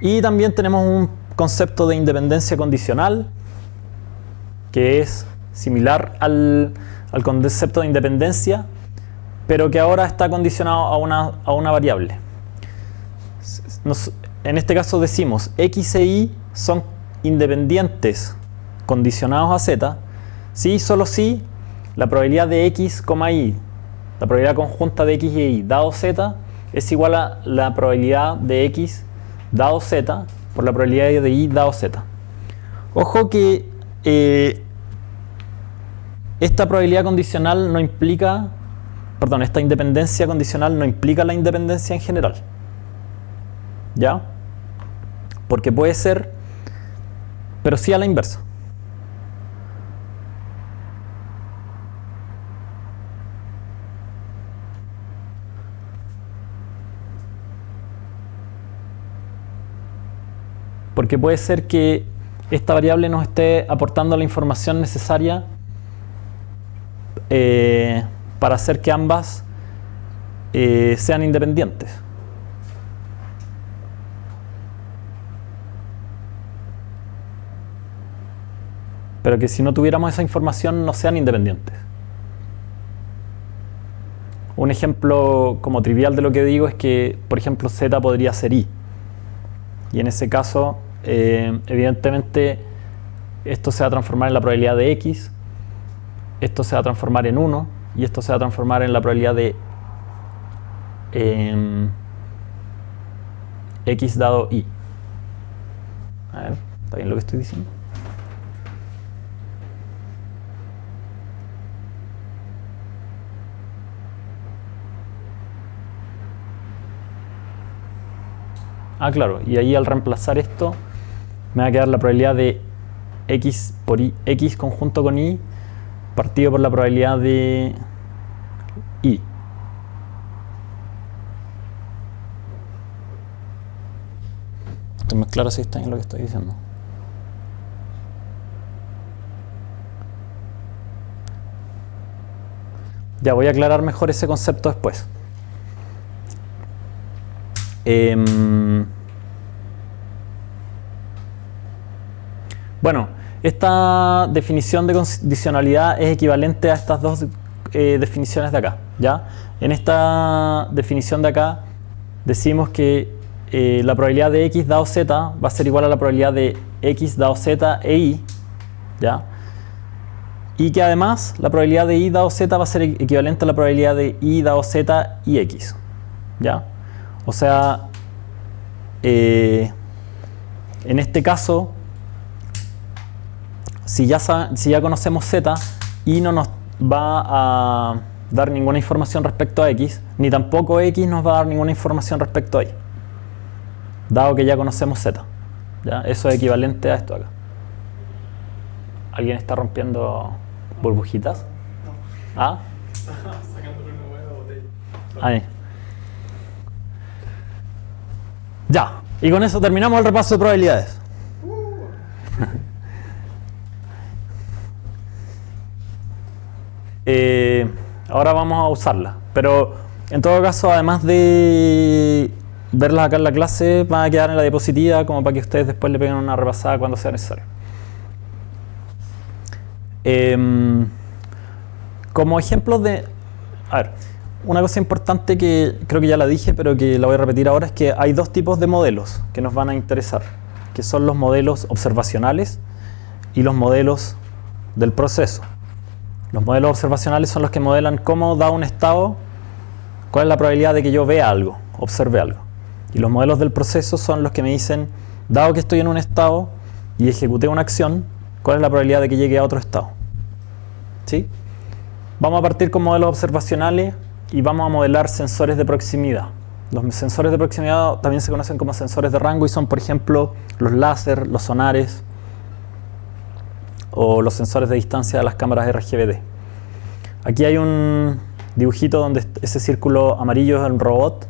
Y también tenemos un concepto de independencia condicional, que es similar al concepto de independencia, pero que ahora está condicionado a una variable. En este caso decimos X e Y son independientes condicionados a Z, si solo si la probabilidad de X, Y, la probabilidad conjunta de X y Y dado Z es igual a la probabilidad de X dado Z por la probabilidad de Y dado Z. Ojo que esta probabilidad condicional no implica, perdón, esta independencia condicional no implica la independencia en general. ¿Ya? Porque puede ser, pero sí a la inversa. Porque puede ser que esta variable nos esté aportando la información necesaria para hacer que ambas sean independientes. Pero que si no tuviéramos esa información no sean independientes. Un ejemplo como trivial de lo que digo es que, por ejemplo, Z podría ser Y. Y en ese caso, evidentemente, esto se va a transformar en la probabilidad de X, esto se va a transformar en 1, y esto se va a transformar en la probabilidad de X dado Y. A ver, ¿está bien lo que estoy diciendo? Ah, claro, y ahí al reemplazar esto me va a quedar la probabilidad de X por Y, X conjunto con Y partido por la probabilidad de Y. Estoy más claro si está en lo que estoy diciendo. Ya voy a aclarar mejor ese concepto después. Bueno, esta definición de condicionalidad es equivalente a estas dos definiciones de acá, ¿ya? En esta definición de acá decimos que la probabilidad de X dado Z va a ser igual a la probabilidad de X dado Z e Y, ¿ya? Y que además la probabilidad de Y dado Z va a ser equivalente a la probabilidad de Y dado Z y X, ¿ya? O sea, en este caso, si ya conocemos Z, Y no nos va a dar ninguna información respecto a X, ni tampoco X nos va a dar ninguna información respecto a Y, dado que ya conocemos Z. ¿Ya? Eso es equivalente a esto acá. ¿Alguien está rompiendo burbujitas? ¿Ah? Sacándole una hueá de botella. Ahí. Ya, y con eso terminamos el repaso de probabilidades. Ahora vamos a usarlas, pero en todo caso, además de verlas acá en la clase, van a quedar en la diapositiva como para que ustedes después le peguen una repasada cuando sea necesario. Como ejemplos de... A ver, una cosa importante que creo que ya la dije, pero que la voy a repetir ahora, es que hay dos tipos de modelos que nos van a interesar, que son los modelos observacionales y los modelos del proceso. Los modelos observacionales son los que modelan cómo da un estado, cuál es la probabilidad de que yo vea algo, observe algo. Y los modelos del proceso son los que me dicen, dado que estoy en un estado y ejecuté una acción, cuál es la probabilidad de que llegue a otro estado. ¿Sí? Vamos a partir con modelos observacionales y vamos a modelar sensores de proximidad. Los sensores de proximidad también se conocen como sensores de rango y son, por ejemplo, los láser, los sonares o los sensores de distancia de las cámaras RGBD. Aquí hay un dibujito donde ese círculo amarillo es el robot.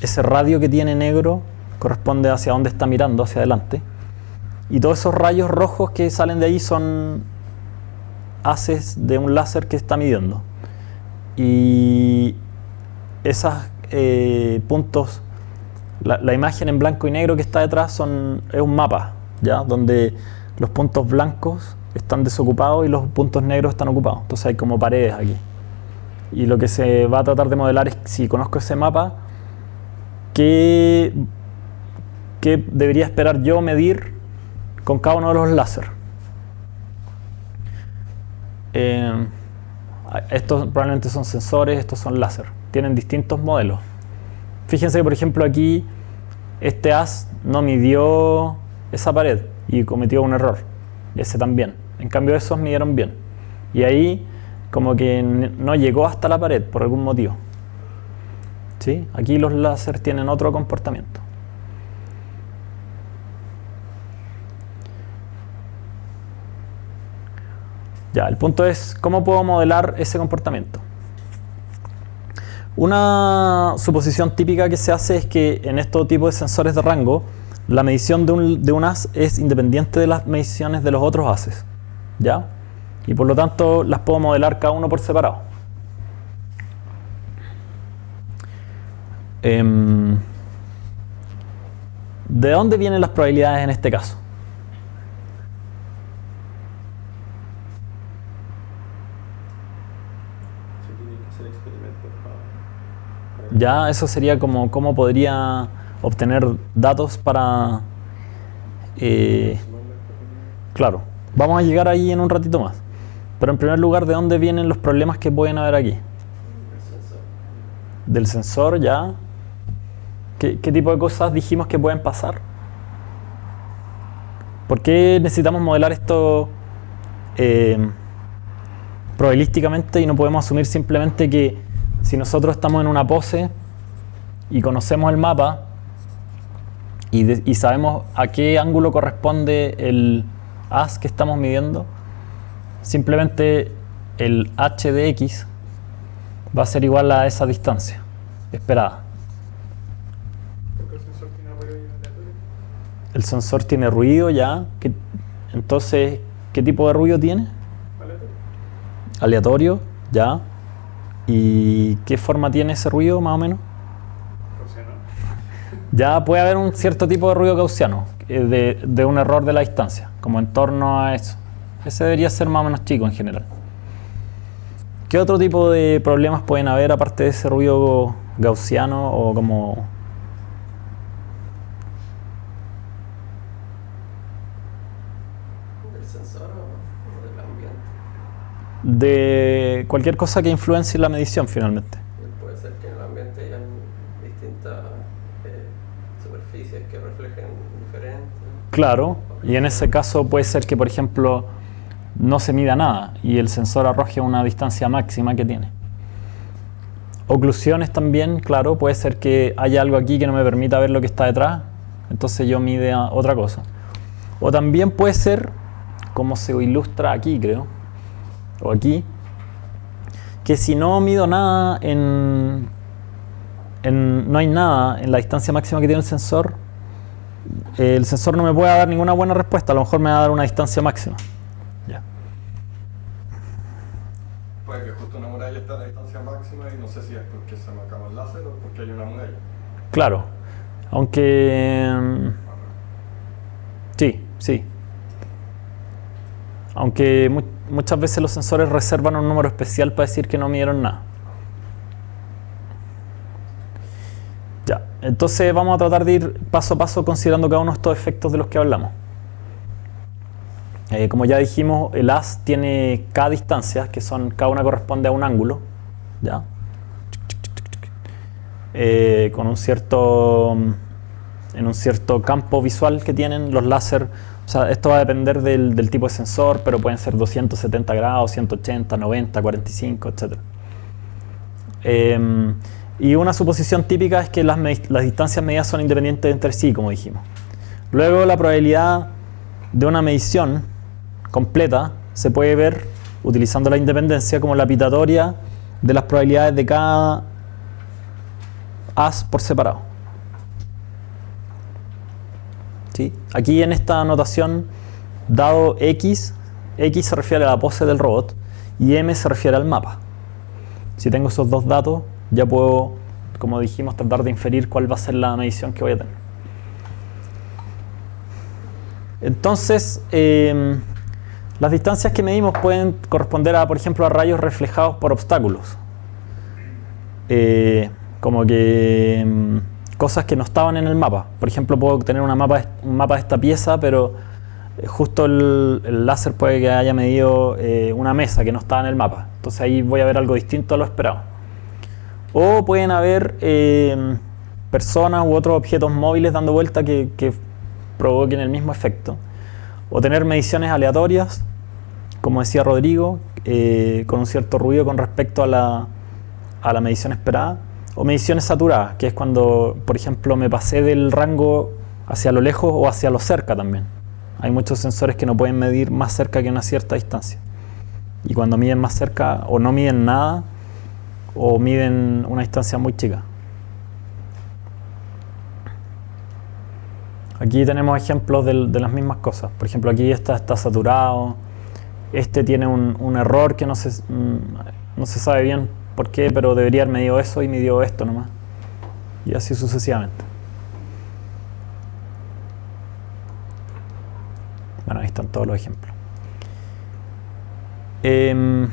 Ese radio que tiene negro corresponde hacia dónde está mirando, hacia adelante. Y todos esos rayos rojos que salen de ahí son haces de un láser que está midiendo. Y esos puntos, la imagen en blanco y negro que está detrás es un mapa, ¿ya? Donde los puntos blancos están desocupados y los puntos negros están ocupados. Entonces hay como paredes aquí. Y lo que se va a tratar de modelar es, si conozco ese mapa, ¿qué debería esperar yo medir con cada uno de los láser? Estos probablemente son sensores, estos son láser. Tienen distintos modelos. Fíjense que, por ejemplo, aquí este haz no midió esa pared y cometió un error. Ese también. En cambio, esos midieron bien. Y ahí como que no llegó hasta la pared por algún motivo. ¿Sí? Aquí los láser tienen otro comportamiento. Ya, el punto es, ¿cómo puedo modelar ese comportamiento? Una suposición típica que se hace es que en estos tipos de sensores de rango, la medición de un haz es independiente de las mediciones de los otros haces, ¿ya? Y por lo tanto las puedo modelar cada uno por separado. ¿De dónde vienen las probabilidades en este caso? Ya, eso sería como cómo podría obtener datos para... claro, vamos a llegar ahí en un ratito más. Pero en primer lugar, ¿de dónde vienen los problemas que pueden haber aquí? Del sensor, ya. ¿Qué tipo de cosas dijimos que pueden pasar? ¿Por qué necesitamos modelar esto probabilísticamente y no podemos asumir simplemente que si nosotros estamos en una pose y conocemos el mapa y sabemos a qué ángulo corresponde el haz que estamos midiendo, simplemente el h de x va a ser igual a esa distancia esperada? Porque el sensor tiene ruido y aleatorio. El sensor tiene ruido ya. Entonces, ¿qué tipo de ruido tiene? Aleatorio. Aleatorio, ya. ¿Y qué forma tiene ese ruido, más o menos? Gaussiano. Ya puede haber un cierto tipo de ruido gaussiano, de un error de la distancia, como en torno a eso. Ese debería ser más o menos chico en general. ¿Qué otro tipo de problemas pueden haber aparte de ese ruido gaussiano o como... ¿Del sensor o del ambiente? de cualquier cosa que influencie la medición finalmente? Puede ser que en el ambiente hayan distintas superficies que reflejen diferentes. Claro, y en ese caso puede ser que, por ejemplo, no se mida nada y el sensor arroje una distancia máxima que tiene. Oclusiones también, claro, puede ser que haya algo aquí que no me permita ver lo que está detrás, entonces yo mide otra cosa. O también puede ser, como se ilustra aquí, creo, o aquí, que si no mido nada no hay nada en la distancia máxima que tiene el sensor no me puede dar ninguna buena respuesta, a lo mejor me va a dar una distancia máxima. Ya. Puede que justo una muralla esté a la distancia máxima y no sé si es porque se me acaba el láser o porque hay una muralla. Claro, aunque sí. Aunque muchas veces los sensores reservan un número especial para decir que no midieron nada. Ya, entonces vamos a tratar de ir paso a paso considerando cada uno de estos efectos de los que hablamos. Como ya dijimos, el haz tiene K distancias, que son, cada una corresponde a un ángulo, ¿ya? Con un cierto campo visual que tienen los láser. O sea, esto va a depender del tipo de sensor, pero pueden ser 270 grados, 180, 90, 45, etc. Y una suposición típica es que las distancias medidas son independientes entre sí, como dijimos. Luego, la probabilidad de una medición completa se puede ver utilizando la independencia como la pitatoria de las probabilidades de cada haz por separado. ¿sí? Aquí en esta anotación, dado X, X se refiere a la pose del robot y M se refiere al mapa. Si tengo esos dos datos, ya puedo, como dijimos, tratar de inferir cuál va a ser la medición que voy a tener. Entonces, las distancias que medimos pueden corresponder a, por ejemplo, a rayos reflejados por obstáculos. Como que cosas que no estaban en el mapa. Por ejemplo, puedo tener un mapa de esta pieza, pero justo el láser puede que haya medido una mesa que no estaba en el mapa. Entonces ahí voy a ver algo distinto a lo esperado. O pueden haber personas u otros objetos móviles dando vuelta que provoquen el mismo efecto. O tener mediciones aleatorias, como decía Rodrigo, con un cierto ruido con respecto a la medición esperada. O mediciones saturadas, que es cuando, por ejemplo, me pasé del rango hacia lo lejos o hacia lo cerca también. Hay muchos sensores que no pueden medir más cerca que una cierta distancia. Y cuando miden más cerca, o no miden nada, o miden una distancia muy chica. Aquí tenemos ejemplos de las mismas cosas. Por ejemplo, aquí está saturado. Este tiene un error que no se sabe bien por qué, pero debería haber medido eso y midió esto nomás. Y así sucesivamente. Bueno, ahí están todos los ejemplos. Esto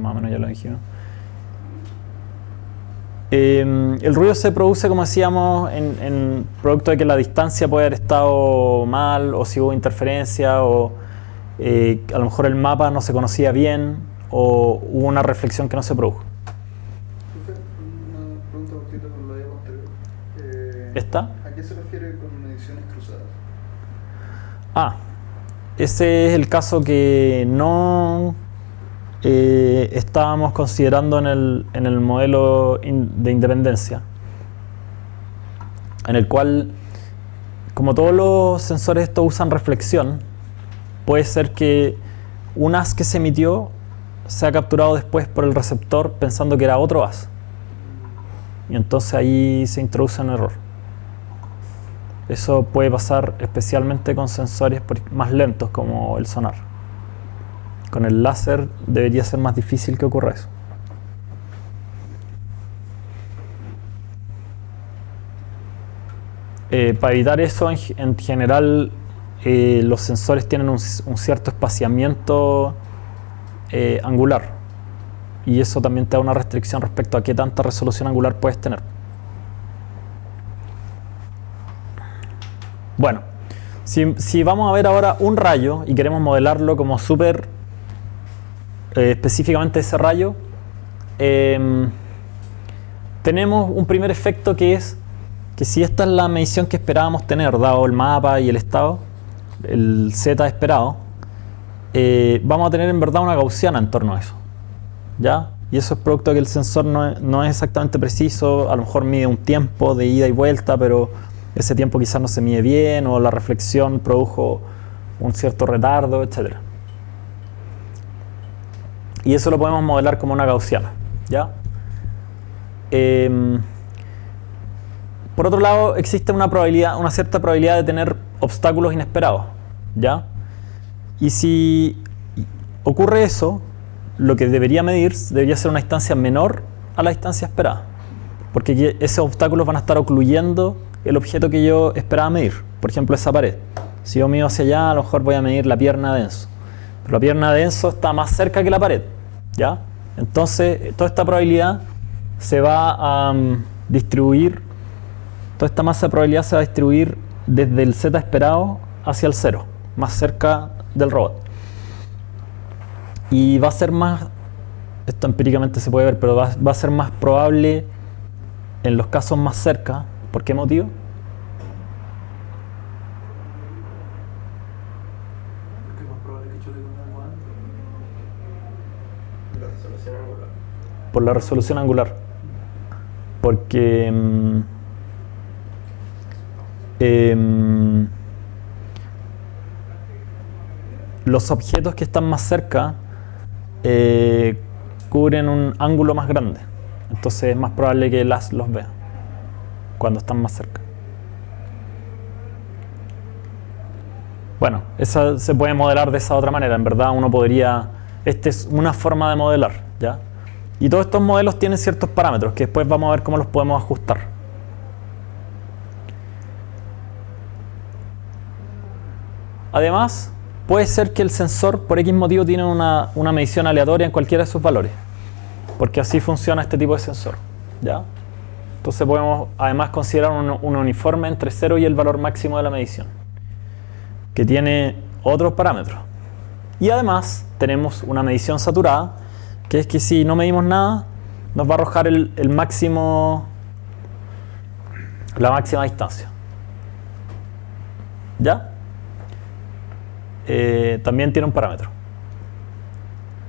más o menos ya lo dijimos. El ruido se produce, como decíamos, en producto de que la distancia puede haber estado mal, o si hubo interferencia, o a lo mejor el mapa no se conocía bien, o hubo una reflexión que no se produjo. Profe, una pregunta cortita con la diapo anterior. ¿Esta? ¿A qué se refiere con mediciones cruzadas? Ese es el caso que no estábamos considerando en el modelo de independencia, en el cual, como todos los sensores estos usan reflexión, puede ser que un haz que se emitió sea capturado después por el receptor pensando que era otro haz, y entonces ahí se introduce un error. Eso puede pasar especialmente con sensores más lentos como el sonar. Con el láser debería ser más difícil que ocurra eso. Para evitar eso, en general, los sensores tienen un cierto espaciamiento angular. Y eso también te da una restricción respecto a qué tanta resolución angular puedes tener. Bueno, si vamos a ver ahora un rayo y queremos modelarlo como súper específicamente ese rayo, tenemos un primer efecto que es que si esta es la medición que esperábamos tener, dado el mapa y el estado, el Z esperado, vamos a tener en verdad una gaussiana en torno a eso, ¿ya? Y eso es producto de que el sensor no es exactamente preciso, a lo mejor mide un tiempo de ida y vuelta, pero ese tiempo quizás no se mide bien, o la reflexión produjo un cierto retardo, etc. Y eso lo podemos modelar como una gaussiana, ¿ya? Por otro lado, existe una cierta probabilidad de tener obstáculos inesperados, ¿ya? Y si ocurre eso, lo que debería ser una distancia menor a la distancia esperada, porque esos obstáculos van a estar ocluyendo el objeto que yo esperaba medir. Por ejemplo, esa pared. Si yo mido hacia allá, a lo mejor voy a medir la pierna de Enzo. Pero la pierna de Enzo está más cerca que la pared, ¿ya? Entonces, toda esta probabilidad se va a distribuir, toda esta masa de probabilidad se va a distribuir desde el Z esperado hacia el 0, más cerca del robot. Y va a ser más, esto empíricamente se puede ver, pero va a ser más probable en los casos más cerca. ¿Por qué motivo? Porque es más probable que choque con algo antes. La resolución angular. Por la resolución angular. Porque los objetos que están más cerca cubren un ángulo más grande. Entonces es más probable que el haz los vea. cuando están más cerca. Bueno, esa se puede modelar de esa otra manera. En verdad uno podría... Esta es una forma de modelar, ¿ya? Y todos estos modelos tienen ciertos parámetros que después vamos a ver cómo los podemos ajustar. Además, puede ser que el sensor por X motivo tiene una medición aleatoria en cualquiera de sus valores, porque así funciona este tipo de sensor, ¿ya? Entonces podemos además considerar un uniforme entre 0 y el valor máximo de la medición, que tiene otros parámetros. Y además tenemos una medición saturada, que es que si no medimos nada, nos va a arrojar el máximo, la máxima distancia. ¿Ya? También tiene un parámetro.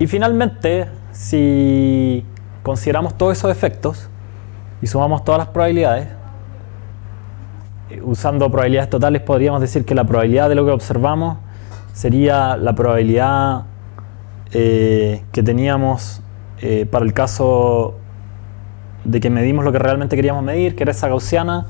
Y finalmente, si consideramos todos esos efectos y sumamos todas las probabilidades, usando probabilidades totales podríamos decir que la probabilidad de lo que observamos sería la probabilidad que teníamos para el caso de que medimos lo que realmente queríamos medir, que era esa gaussiana,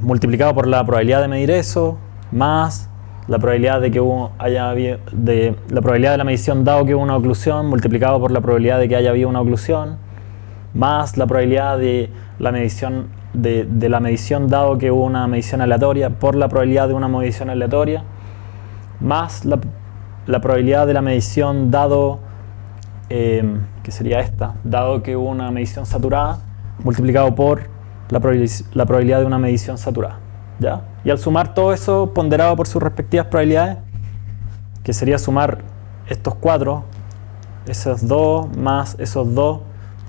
multiplicado por la probabilidad de medir eso, más la probabilidad de que la probabilidad de la medición dado que hubo una oclusión, multiplicado por la probabilidad de que haya habido una oclusión, más la probabilidad de la medición de la medición dado que hubo una medición aleatoria por la probabilidad de una medición aleatoria, más la probabilidad de la medición dado que sería esta, dado que hubo una medición saturada, multiplicado por la probabilidad de una medición saturada, ¿ya? Y al sumar todo eso ponderado por sus respectivas probabilidades, que sería sumar estos 4, esos 2 más esos 2,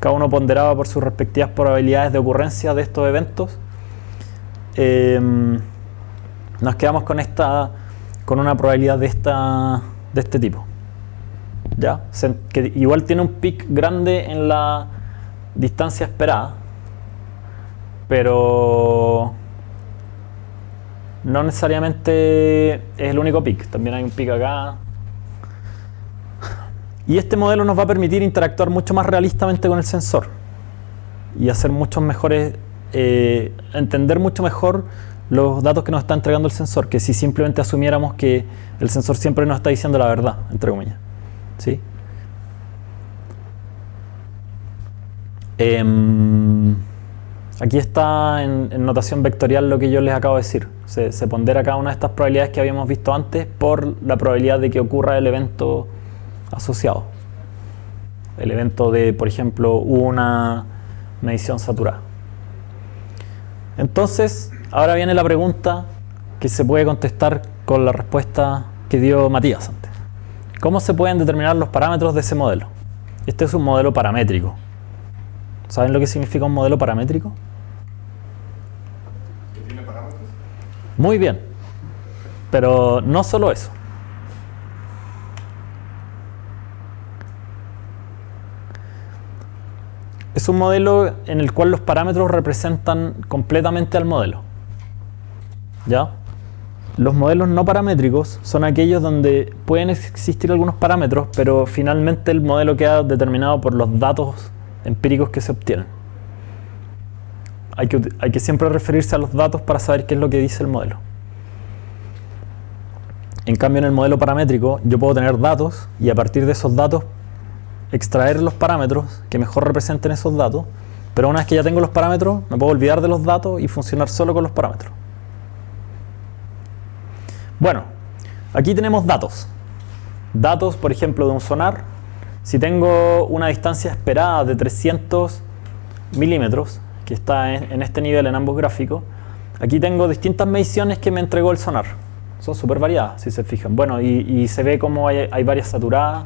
cada uno ponderado por sus respectivas probabilidades de ocurrencia de estos eventos, nos quedamos con una probabilidad de este tipo, ¿ya? Que igual tiene un peak grande en la distancia esperada, pero no necesariamente es el único peak, también hay un peak acá. Y este modelo nos va a permitir interactuar mucho más realistamente con el sensor y hacer muchos mejores, entender mucho mejor los datos que nos está entregando el sensor, que si simplemente asumiéramos que el sensor siempre nos está diciendo la verdad, entre comillas, ¿sí? Aquí está en notación vectorial lo que yo les acabo de decir. Se pondera cada una de estas probabilidades que habíamos visto antes por la probabilidad de que ocurra el evento asociado. El evento de, por ejemplo, una medición saturada. Entonces, ahora viene la pregunta que se puede contestar con la respuesta que dio Matías antes. ¿Cómo se pueden determinar los parámetros de ese modelo? Este es un modelo paramétrico. ¿Saben lo que significa un modelo paramétrico? ¿Que tiene parámetros? Muy bien, pero no solo eso. Es un modelo en el cual los parámetros representan completamente al modelo, ¿ya? Los modelos no paramétricos son aquellos donde pueden existir algunos parámetros, pero finalmente el modelo queda determinado por los datos empíricos que se obtienen. Hay que siempre referirse a los datos para saber qué es lo que dice el modelo. En cambio, en el modelo paramétrico yo puedo tener datos y a partir de esos datos extraer los parámetros que mejor representen esos datos, pero una vez que ya tengo los parámetros me puedo olvidar de los datos y funcionar solo con los parámetros. Bueno, aquí tenemos datos. Datos, por ejemplo, de un sonar. Si tengo una distancia esperada de 300 milímetros, que está en este nivel en ambos gráficos, aquí tengo distintas mediciones que me entregó el sonar. Son súper variadas, si se fijan. Bueno, y se ve como hay varias saturadas.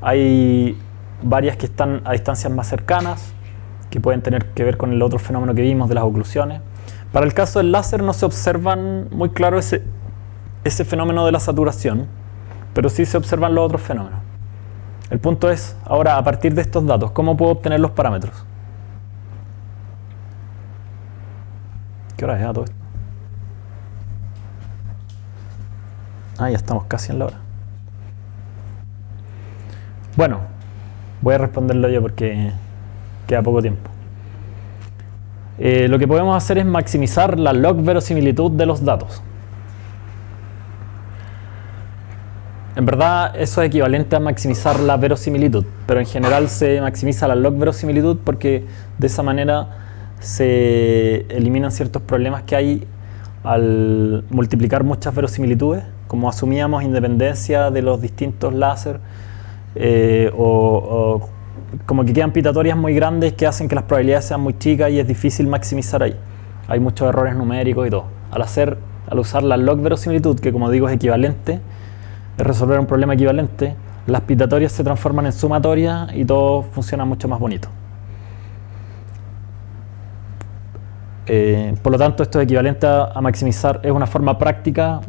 Hay varias que están a distancias más cercanas, que pueden tener que ver con el otro fenómeno que vimos de las oclusiones. Para el caso del láser no se observan muy claro ese fenómeno de la saturación, pero sí se observan los otros fenómenos. El punto es, ahora, a partir de estos datos, ¿cómo puedo obtener los parámetros? ¿Qué hora es ya todo esto? Ah, ya estamos casi en la hora. Bueno, voy a responderlo yo porque queda poco tiempo. Lo que podemos hacer es maximizar la log verosimilitud de los datos. En verdad eso es equivalente a maximizar la verosimilitud, pero en general se maximiza la log verosimilitud porque de esa manera se eliminan ciertos problemas que hay al multiplicar muchas verosimilitudes, como asumíamos independencia de los distintos láser, o como que quedan pitatorias muy grandes que hacen que las probabilidades sean muy chicas y es difícil maximizar ahí. Hay muchos errores numéricos y todo. Al usar la log verosimilitud, que como digo es equivalente, es resolver un problema equivalente, las pitatorias se transforman en sumatorias y todo funciona mucho más bonito. Por lo tanto, esto es equivalente a maximizar, es una forma práctica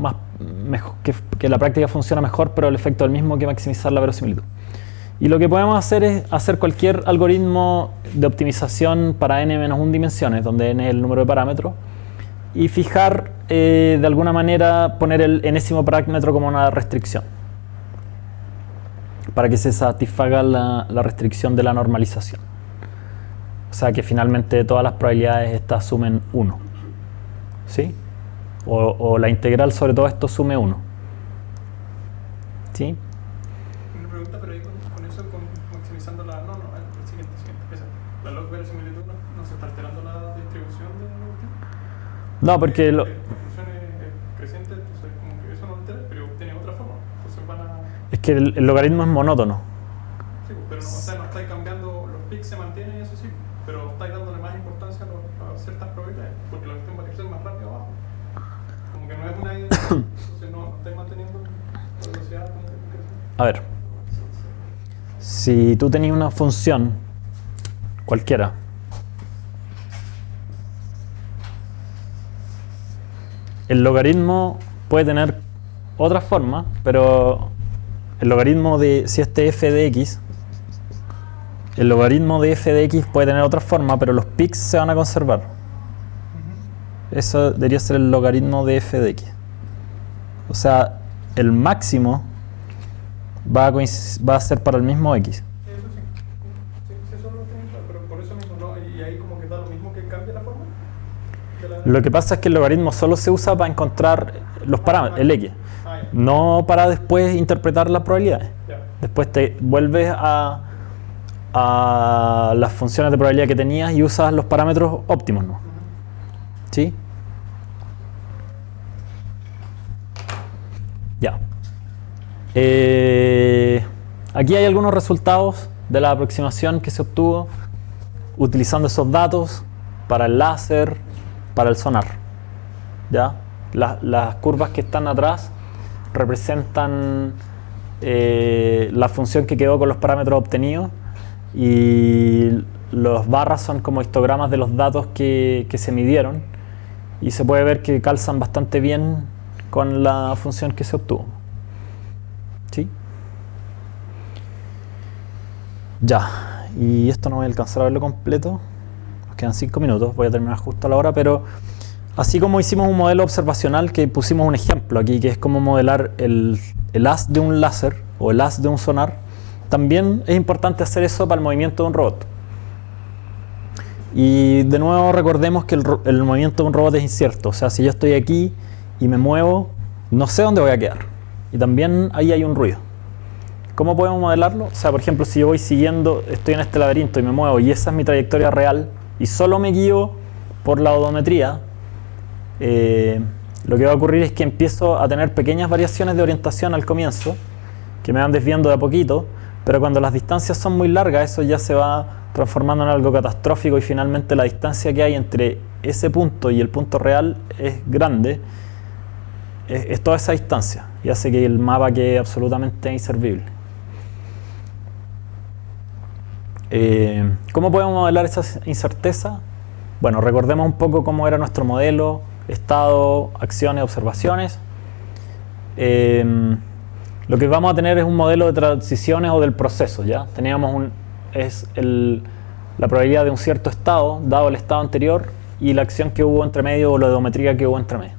mejor, que la práctica funciona mejor, pero el efecto es el mismo que maximizar la verosimilitud. Y lo que podemos hacer es hacer cualquier algoritmo de optimización para n-1 dimensiones, donde n es el número de parámetros, y fijar, de alguna manera, poner el enésimo parámetro como una restricción, para que se satisfaga la restricción de la normalización. O sea que finalmente todas las probabilidades estas sumen 1. ¿Sí? O la integral sobre todo esto sume 1. ¿Sí? Una pregunta, pero ahí con eso, maximizando la... No, el siguiente. Esa. ¿La log verosimilitud no se está alterando la distribución de la cuestión? No, porque... La distribución es creciente, entonces como que eso no altera, pero tiene otra forma. Entonces van a... Es que el logaritmo es monótono. Sí, pero no, o sea, no estáis cambiando, los pics se mantienen, eso sí, pero estáis dándole más importancia a ciertas probabilidades, porque la cuestión va a crecer más rápido abajo. Como que no es una idea, entonces no estáis manteniendo la velocidad como que crece. A ver, si tú tenías una función cualquiera, el logaritmo puede tener otra forma, pero el logaritmo de, si este f de x, el logaritmo de f de x puede tener otra forma, pero los pics se van a conservar. Eso debería ser el logaritmo de f de x. O sea, el máximo va a ser para el mismo x. Eso sí, eso lo tengo claro, pero por eso mismo no, y ahí como que da lo mismo que cambie la forma. Lo que pasa es que el logaritmo solo se usa para encontrar los parámetros, el x, no para después interpretar las probabilidades. Después te vuelves a las funciones de probabilidad que tenías y usas los parámetros óptimos, ¿no? ¿Sí? Ya. Aquí hay algunos resultados de la aproximación que se obtuvo utilizando esos datos para el láser, para el sonar. ¿Ya? Las curvas que están atrás representan la función que quedó con los parámetros obtenidos y las barras son como histogramas de los datos que se midieron y se puede ver que calzan bastante bien con la función que se obtuvo. ¿Sí? Ya, y esto no voy a alcanzar a verlo completo, nos quedan 5 minutos, voy a terminar justo a la hora, pero así como hicimos un modelo observacional que pusimos un ejemplo aquí, que es como modelar el haz de un láser o el haz de un sonar, también es importante hacer eso para el movimiento de un robot. Y de nuevo recordemos que el movimiento de un robot es incierto, o sea, si yo estoy aquí y me muevo, no sé dónde voy a quedar. Y también ahí hay un ruido. ¿Cómo podemos modelarlo? O sea, por ejemplo, si yo voy siguiendo, estoy en este laberinto y me muevo y esa es mi trayectoria real y solo me guío por la odometría, lo que va a ocurrir es que empiezo a tener pequeñas variaciones de orientación al comienzo que me van desviando de a poquito, pero cuando las distancias son muy largas eso ya se va transformando en algo catastrófico y finalmente la distancia que hay entre ese punto y el punto real es grande, es toda esa distancia y hace que el mapa quede absolutamente inservible. ¿Cómo podemos modelar esa incerteza? Bueno, recordemos un poco cómo era nuestro modelo, estado, acciones, observaciones. Lo que vamos a tener es un modelo de transiciones o del proceso, ¿ya? Teníamos la probabilidad de un cierto estado, dado el estado anterior, y la acción que hubo entre medio o la odometría que hubo entre medio.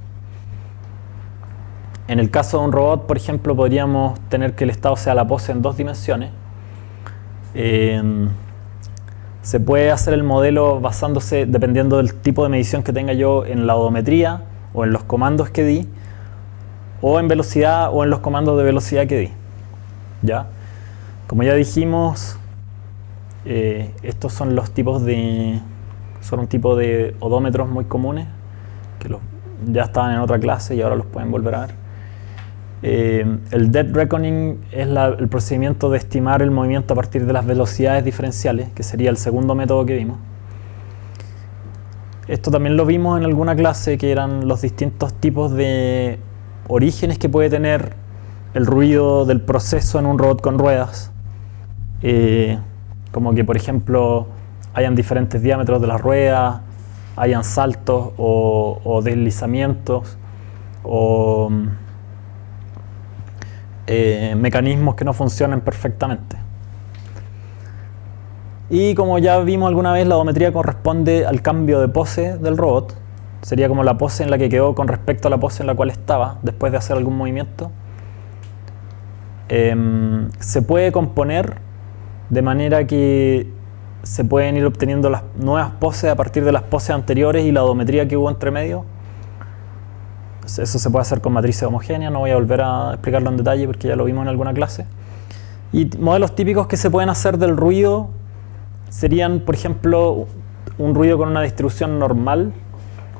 En el caso de un robot, por ejemplo, podríamos tener que el estado sea la pose en 2 dimensiones. se puede hacer el modelo basándose, dependiendo del tipo de medición que tenga yo, en la odometría o en los comandos que di, o en velocidad o en los comandos de velocidad que di. ¿Ya? Como ya dijimos, estos son los tipos de... son un tipo de odómetros muy comunes, que ya estaban en otra clase y ahora los pueden volver a ver. El dead reckoning es el procedimiento de estimar el movimiento a partir de las velocidades diferenciales, que sería el segundo método que vimos. Esto también lo vimos en alguna clase, que eran los distintos tipos de orígenes que puede tener el ruido del proceso en un robot con ruedas. Como que, por ejemplo, hayan diferentes diámetros de las ruedas, hayan saltos o deslizamientos, o mecanismos que no funcionen perfectamente. Y como ya vimos alguna vez, la odometría corresponde al cambio de pose del robot. Sería como la pose en la que quedó con respecto a la pose en la cual estaba después de hacer algún movimiento. Se puede componer de manera que se pueden ir obteniendo las nuevas poses a partir de las poses anteriores y la odometría que hubo entre medio. Eso se puede hacer con matrices homogéneas, no voy a volver a explicarlo en detalle porque ya lo vimos en alguna clase. Y modelos típicos que se pueden hacer del ruido serían, por ejemplo, un ruido con una distribución normal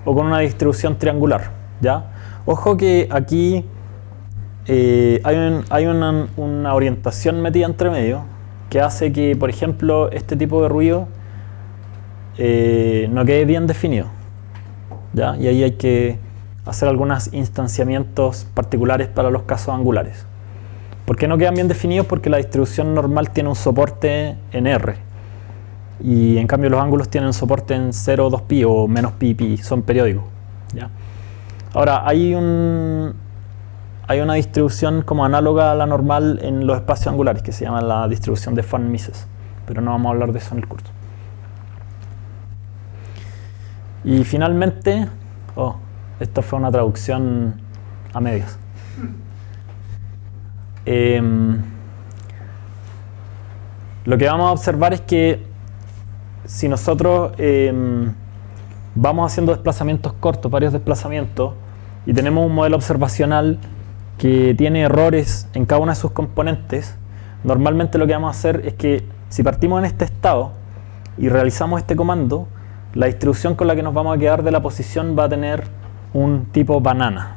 o con una distribución triangular, ¿ya? Ojo que aquí hay una orientación metida entre medio que hace que, por ejemplo, este tipo de ruido no quede bien definido, ¿ya? Y ahí hay que hacer algunos instanciamientos particulares para los casos angulares. ¿Por qué no quedan bien definidos? Porque la distribución normal tiene un soporte en R y en cambio los ángulos tienen soporte en 0, 2pi o menos pi, pi, son periódicos, ¿ya? Ahora, hay una distribución como análoga a la normal en los espacios angulares que se llama la distribución de von Mises, pero no vamos a hablar de eso en el curso. Y finalmente, esto fue una traducción a medias. Lo que vamos a observar es que si nosotros vamos haciendo desplazamientos cortos, varios desplazamientos, y tenemos un modelo observacional que tiene errores en cada una de sus componentes, normalmente lo que vamos a hacer es que si partimos en este estado y realizamos este comando, la distribución con la que nos vamos a quedar de la posición va a tener un tipo banana.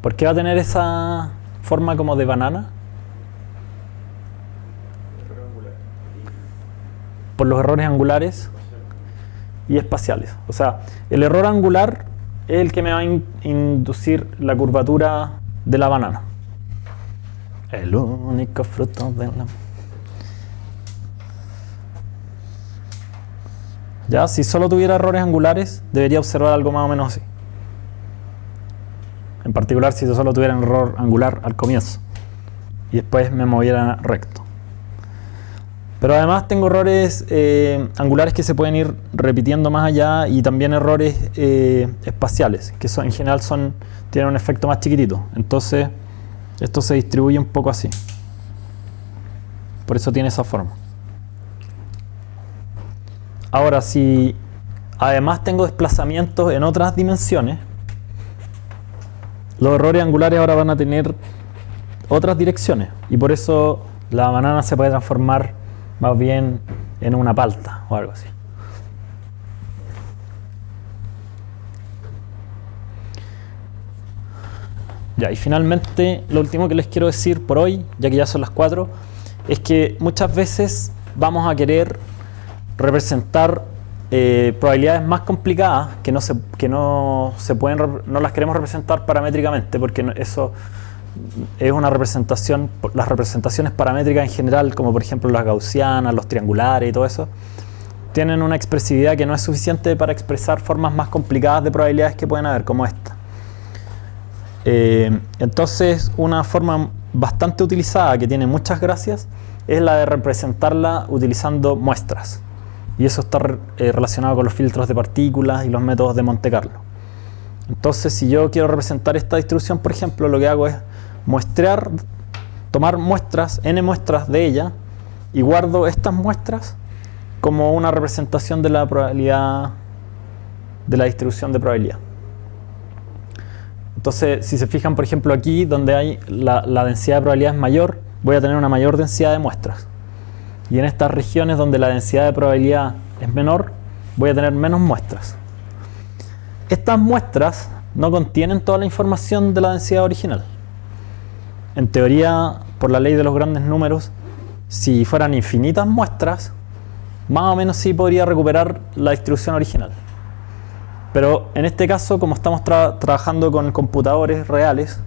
¿Por qué va a tener esa forma como de banana? Por los errores angulares y espaciales. O sea, el error angular es el que me va a inducir la curvatura de la banana. El único fruto de la... Ya, si solo tuviera errores angulares, debería observar algo más o menos así. En particular, si yo solo tuviera un error angular al comienzo y después me moviera recto. Pero además tengo errores angulares que se pueden ir repitiendo más allá y también errores espaciales, que en general tienen un efecto más chiquitito. Entonces, esto se distribuye un poco así. Por eso tiene esa forma. Ahora, si además tengo desplazamientos en otras dimensiones, los errores angulares ahora van a tener otras direcciones y por eso la banana se puede transformar más bien en una palta o algo así. Ya, y finalmente lo último que les quiero decir por hoy, ya que ya son las 4, es que muchas veces vamos a querer representar probabilidades más complicadas que no las queremos representar paramétricamente, porque eso es una representación. Las representaciones paramétricas en general, como por ejemplo las gaussianas, los triangulares y todo eso, tienen una expresividad que no es suficiente para expresar formas más complicadas de probabilidades que pueden haber, como esta. Entonces, una forma bastante utilizada que tiene muchas gracias es la de representarla utilizando muestras. Y eso está relacionado con los filtros de partículas y los métodos de Monte Carlo. Entonces, si yo quiero representar esta distribución, por ejemplo, lo que hago es tomar muestras, n muestras de ella, y guardo estas muestras como una representación de la probabilidad, de la distribución de probabilidad. Entonces, si se fijan, por ejemplo, aquí donde hay la densidad de probabilidad es mayor, voy a tener una mayor densidad de muestras. Y en estas regiones donde la densidad de probabilidad es menor, voy a tener menos muestras. Estas muestras no contienen toda la información de la densidad original. En teoría, por la ley de los grandes números, si fueran infinitas muestras, más o menos sí podría recuperar la distribución original. Pero en este caso, como estamos trabajando con computadores reales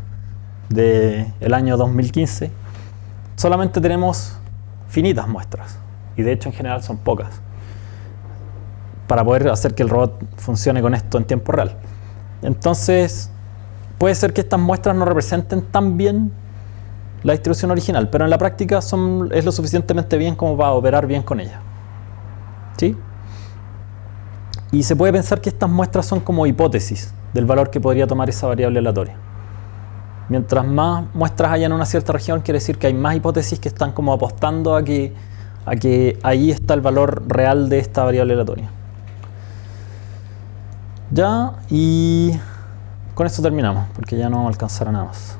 del año 2015, solamente tenemos finitas muestras. Y de hecho en general son pocas. Para poder hacer que el robot funcione con esto en tiempo real. Entonces, puede ser que estas muestras no representen tan bien la distribución original, pero en la práctica es lo suficientemente bien como para operar bien con ella. ¿Sí? Y se puede pensar que estas muestras son como hipótesis del valor que podría tomar esa variable aleatoria. Mientras más muestras haya en una cierta región, quiere decir que hay más hipótesis que están como apostando a que ahí está el valor real de esta variable aleatoria. Ya, y con esto terminamos, porque ya no alcanzará nada más.